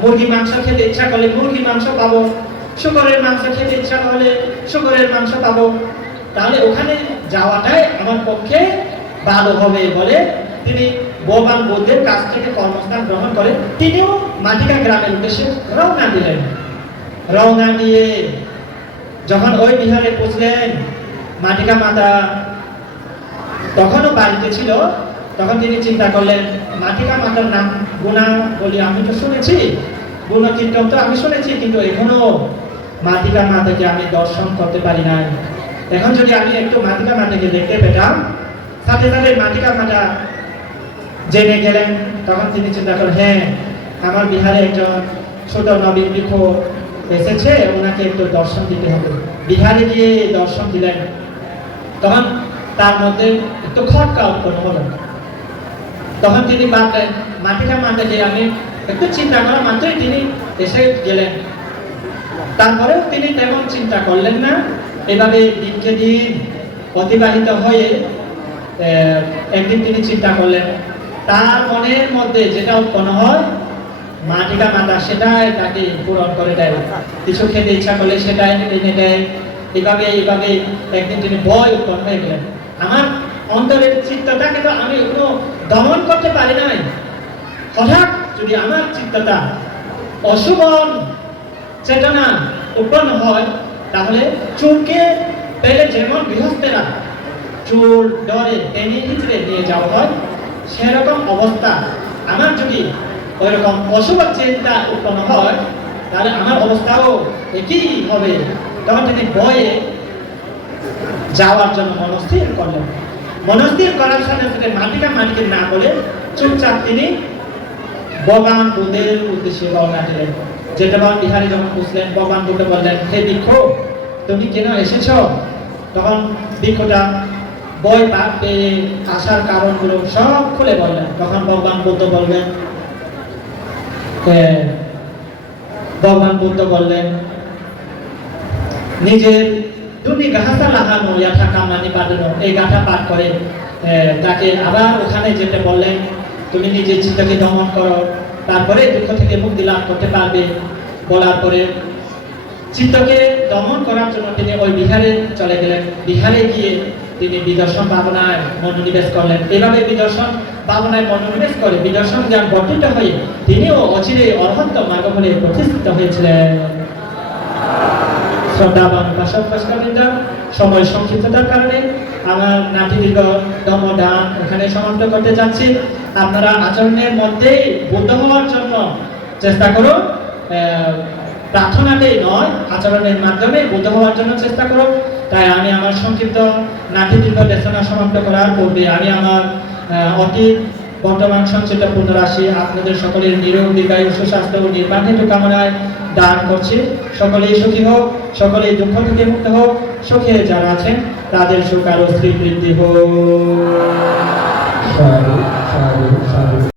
মুরগি মাংস খেতে ইচ্ছা করলে মুরগি মাংস পাবো, শুকরের মাংস খেতে ইচ্ছা হলে শুকরের মাংস পাবো, তাহলে ওখানে যাওয়াটাই আমার পক্ষে ভালো হবে বলে তিনি ভগবান বুদ্ধের কাছ থেকে কর্মস্থান গ্রহণ করে তিনিও মাটিকা গ্রামের উদ্দেশ্যে রওনা দিলেন। রওনা দিয়ে যখন ওই বিহারে পৌঁছলেন, মাটিকা মাতা তখনও বাড়িতে ছিল। তখন তিনি চিন্তা করলেন, মাটিকা মাতার নাম গুণা বলি আমি তো শুনেছি, গুণ কীর্তন তো আমি শুনেছি, কিন্তু এখনো মাটিকা মাতাকে আমি দর্শন করতে পারি নাই। এখন যদি আমি একটু মাটিকা মাতাকে দেখতে পেতাম। সাথে সাথে মাটিকা মাতা জেনে গেলেন। তখন তিনি চিন্তা করেন, হ্যাঁ, আমার বিহারে একজন ছোট নবীন ভিক্ষু এসেছে, ওনাকে একটু দর্শন দিতে হবে। বিহারে গিয়ে দর্শন দিলেন। তখন তার মধ্যে একটু খটকা উৎপন্ন হলো। তখন তিনি ভাবলেন, মাটিকা মাতাকে আমি একটু চিন্তা করা মাত্রই তিনি এসে গেলেন। তারপরেও তিনি তেমন চিন্তা করলেন না। এভাবে দিনকে দিন অতিবাহিত হয়ে একদিন তিনি চিন্তা করলেন, তার মনের মধ্যে যেটা উৎপন্ন হয় মাটিকা মাতা সেটাই তাকে পূরণ করে দেয়। কিছু খেতে ইচ্ছা করলে সেটাই এনে দেয়। এইভাবে একদিন তিনি ভয় উৎপন্ন হয়ে গেলেন, আমার অন্তরের চিত্তটাকে তো আমি কোনো দমন করতে পারি নাই। হঠাৎ যদি আমার চিত্তটা অশুভ চেতনা উৎপন্ন হয়, তাহলে চোরকে পেলে যেমন গৃহস্থেরা চোর ডরে টেনে হিচড়ে নিয়ে যাওয়া হয়, সেরকম অবস্থা আমার যদি ওইরকম অশুভ চিন্তা উৎপন্ন হয়, তাহলে আমার অবস্থাও একই হবে। তখন তিনি ভয়ে যাওয়ার জন্য মনস্থির করলেন। মনস্থির করার সাথে সাথে মাটিকে না বলে চুপচাপ তিনি ভগবান বুদ্ধের উদ্দেশ্যে রওনা দিলেন। যেতবন বিহারে যখন বুঝলেন, ভগবান বুদ্ধ বললেন, হে ভিক্ষু, তুমি কেন এসেছ? তখন ভিক্ষুটা বই পেয়ে আসার কারণগুলো সব খুলে বললেন। তখন ভগবান বুদ্ধ বললেন, নিজের তুমি গাহাসা লাহানো ইয়াথা কামানি পাঠানো, এই গাথা পাঠ করে তাকে আবার ওখানে যেতে বললেন, তুমি নিজের চিত্তকে দমন করো, তারপরে দুঃখ থেকে মুক্তি লাভ করতে পারবে। বলার পরে চিত্তকে দমন করার জন্য তিনি ওই বিহারে চলে গেলেন। বিহারে গিয়ে তিনি বিদর্শন ভাবনায় মনোনিবেশ করলেন। এভাবে বিদর্শন ভাবনায় মনোনিবেশ করে বিদর্শন জ্ঞান বর্ধিত হয়ে তিনিও অচিরে অরহন্ত মার্গ বলে প্রতিষ্ঠিত হয়েছিলেন। শ্রদ্ধাবান উপাসক-উপাসিকাবৃন্দ, সময় সংক্ষিপ্ততার কারণে আমার নাট্যদীর্ঘ ধর্মদান এখানে সমাপ্ত করতে যাচ্ছি। আপনারা আচরণের মধ্যেই বুদ্ধ হওয়ার জন্য চেষ্টা করুন, প্রার্থনাতেই নয়, আচরণের মাধ্যমে বুদ্ধ হওয়ার জন্য চেষ্টা করুন। তাই আমি আমার সংক্ষিপ্ত নাট্যদীর্ঘ দেশনা সমাপ্ত করার পূর্বে আমি আমার অতীত বর্তমান সঞ্চিত পুনরাশি আপনাদের সকলের নিরোগ দীর্ঘায়ু সুস্বাস্থ্য ও নির্বাণ হেতু কামনায় দান করছি। সকলেই সুখী হোক, সকলেই দুঃখ থেকে মুক্ত হোক, সুখে যারা আছেন তাদের সুখ আরো বৃদ্ধি হোক।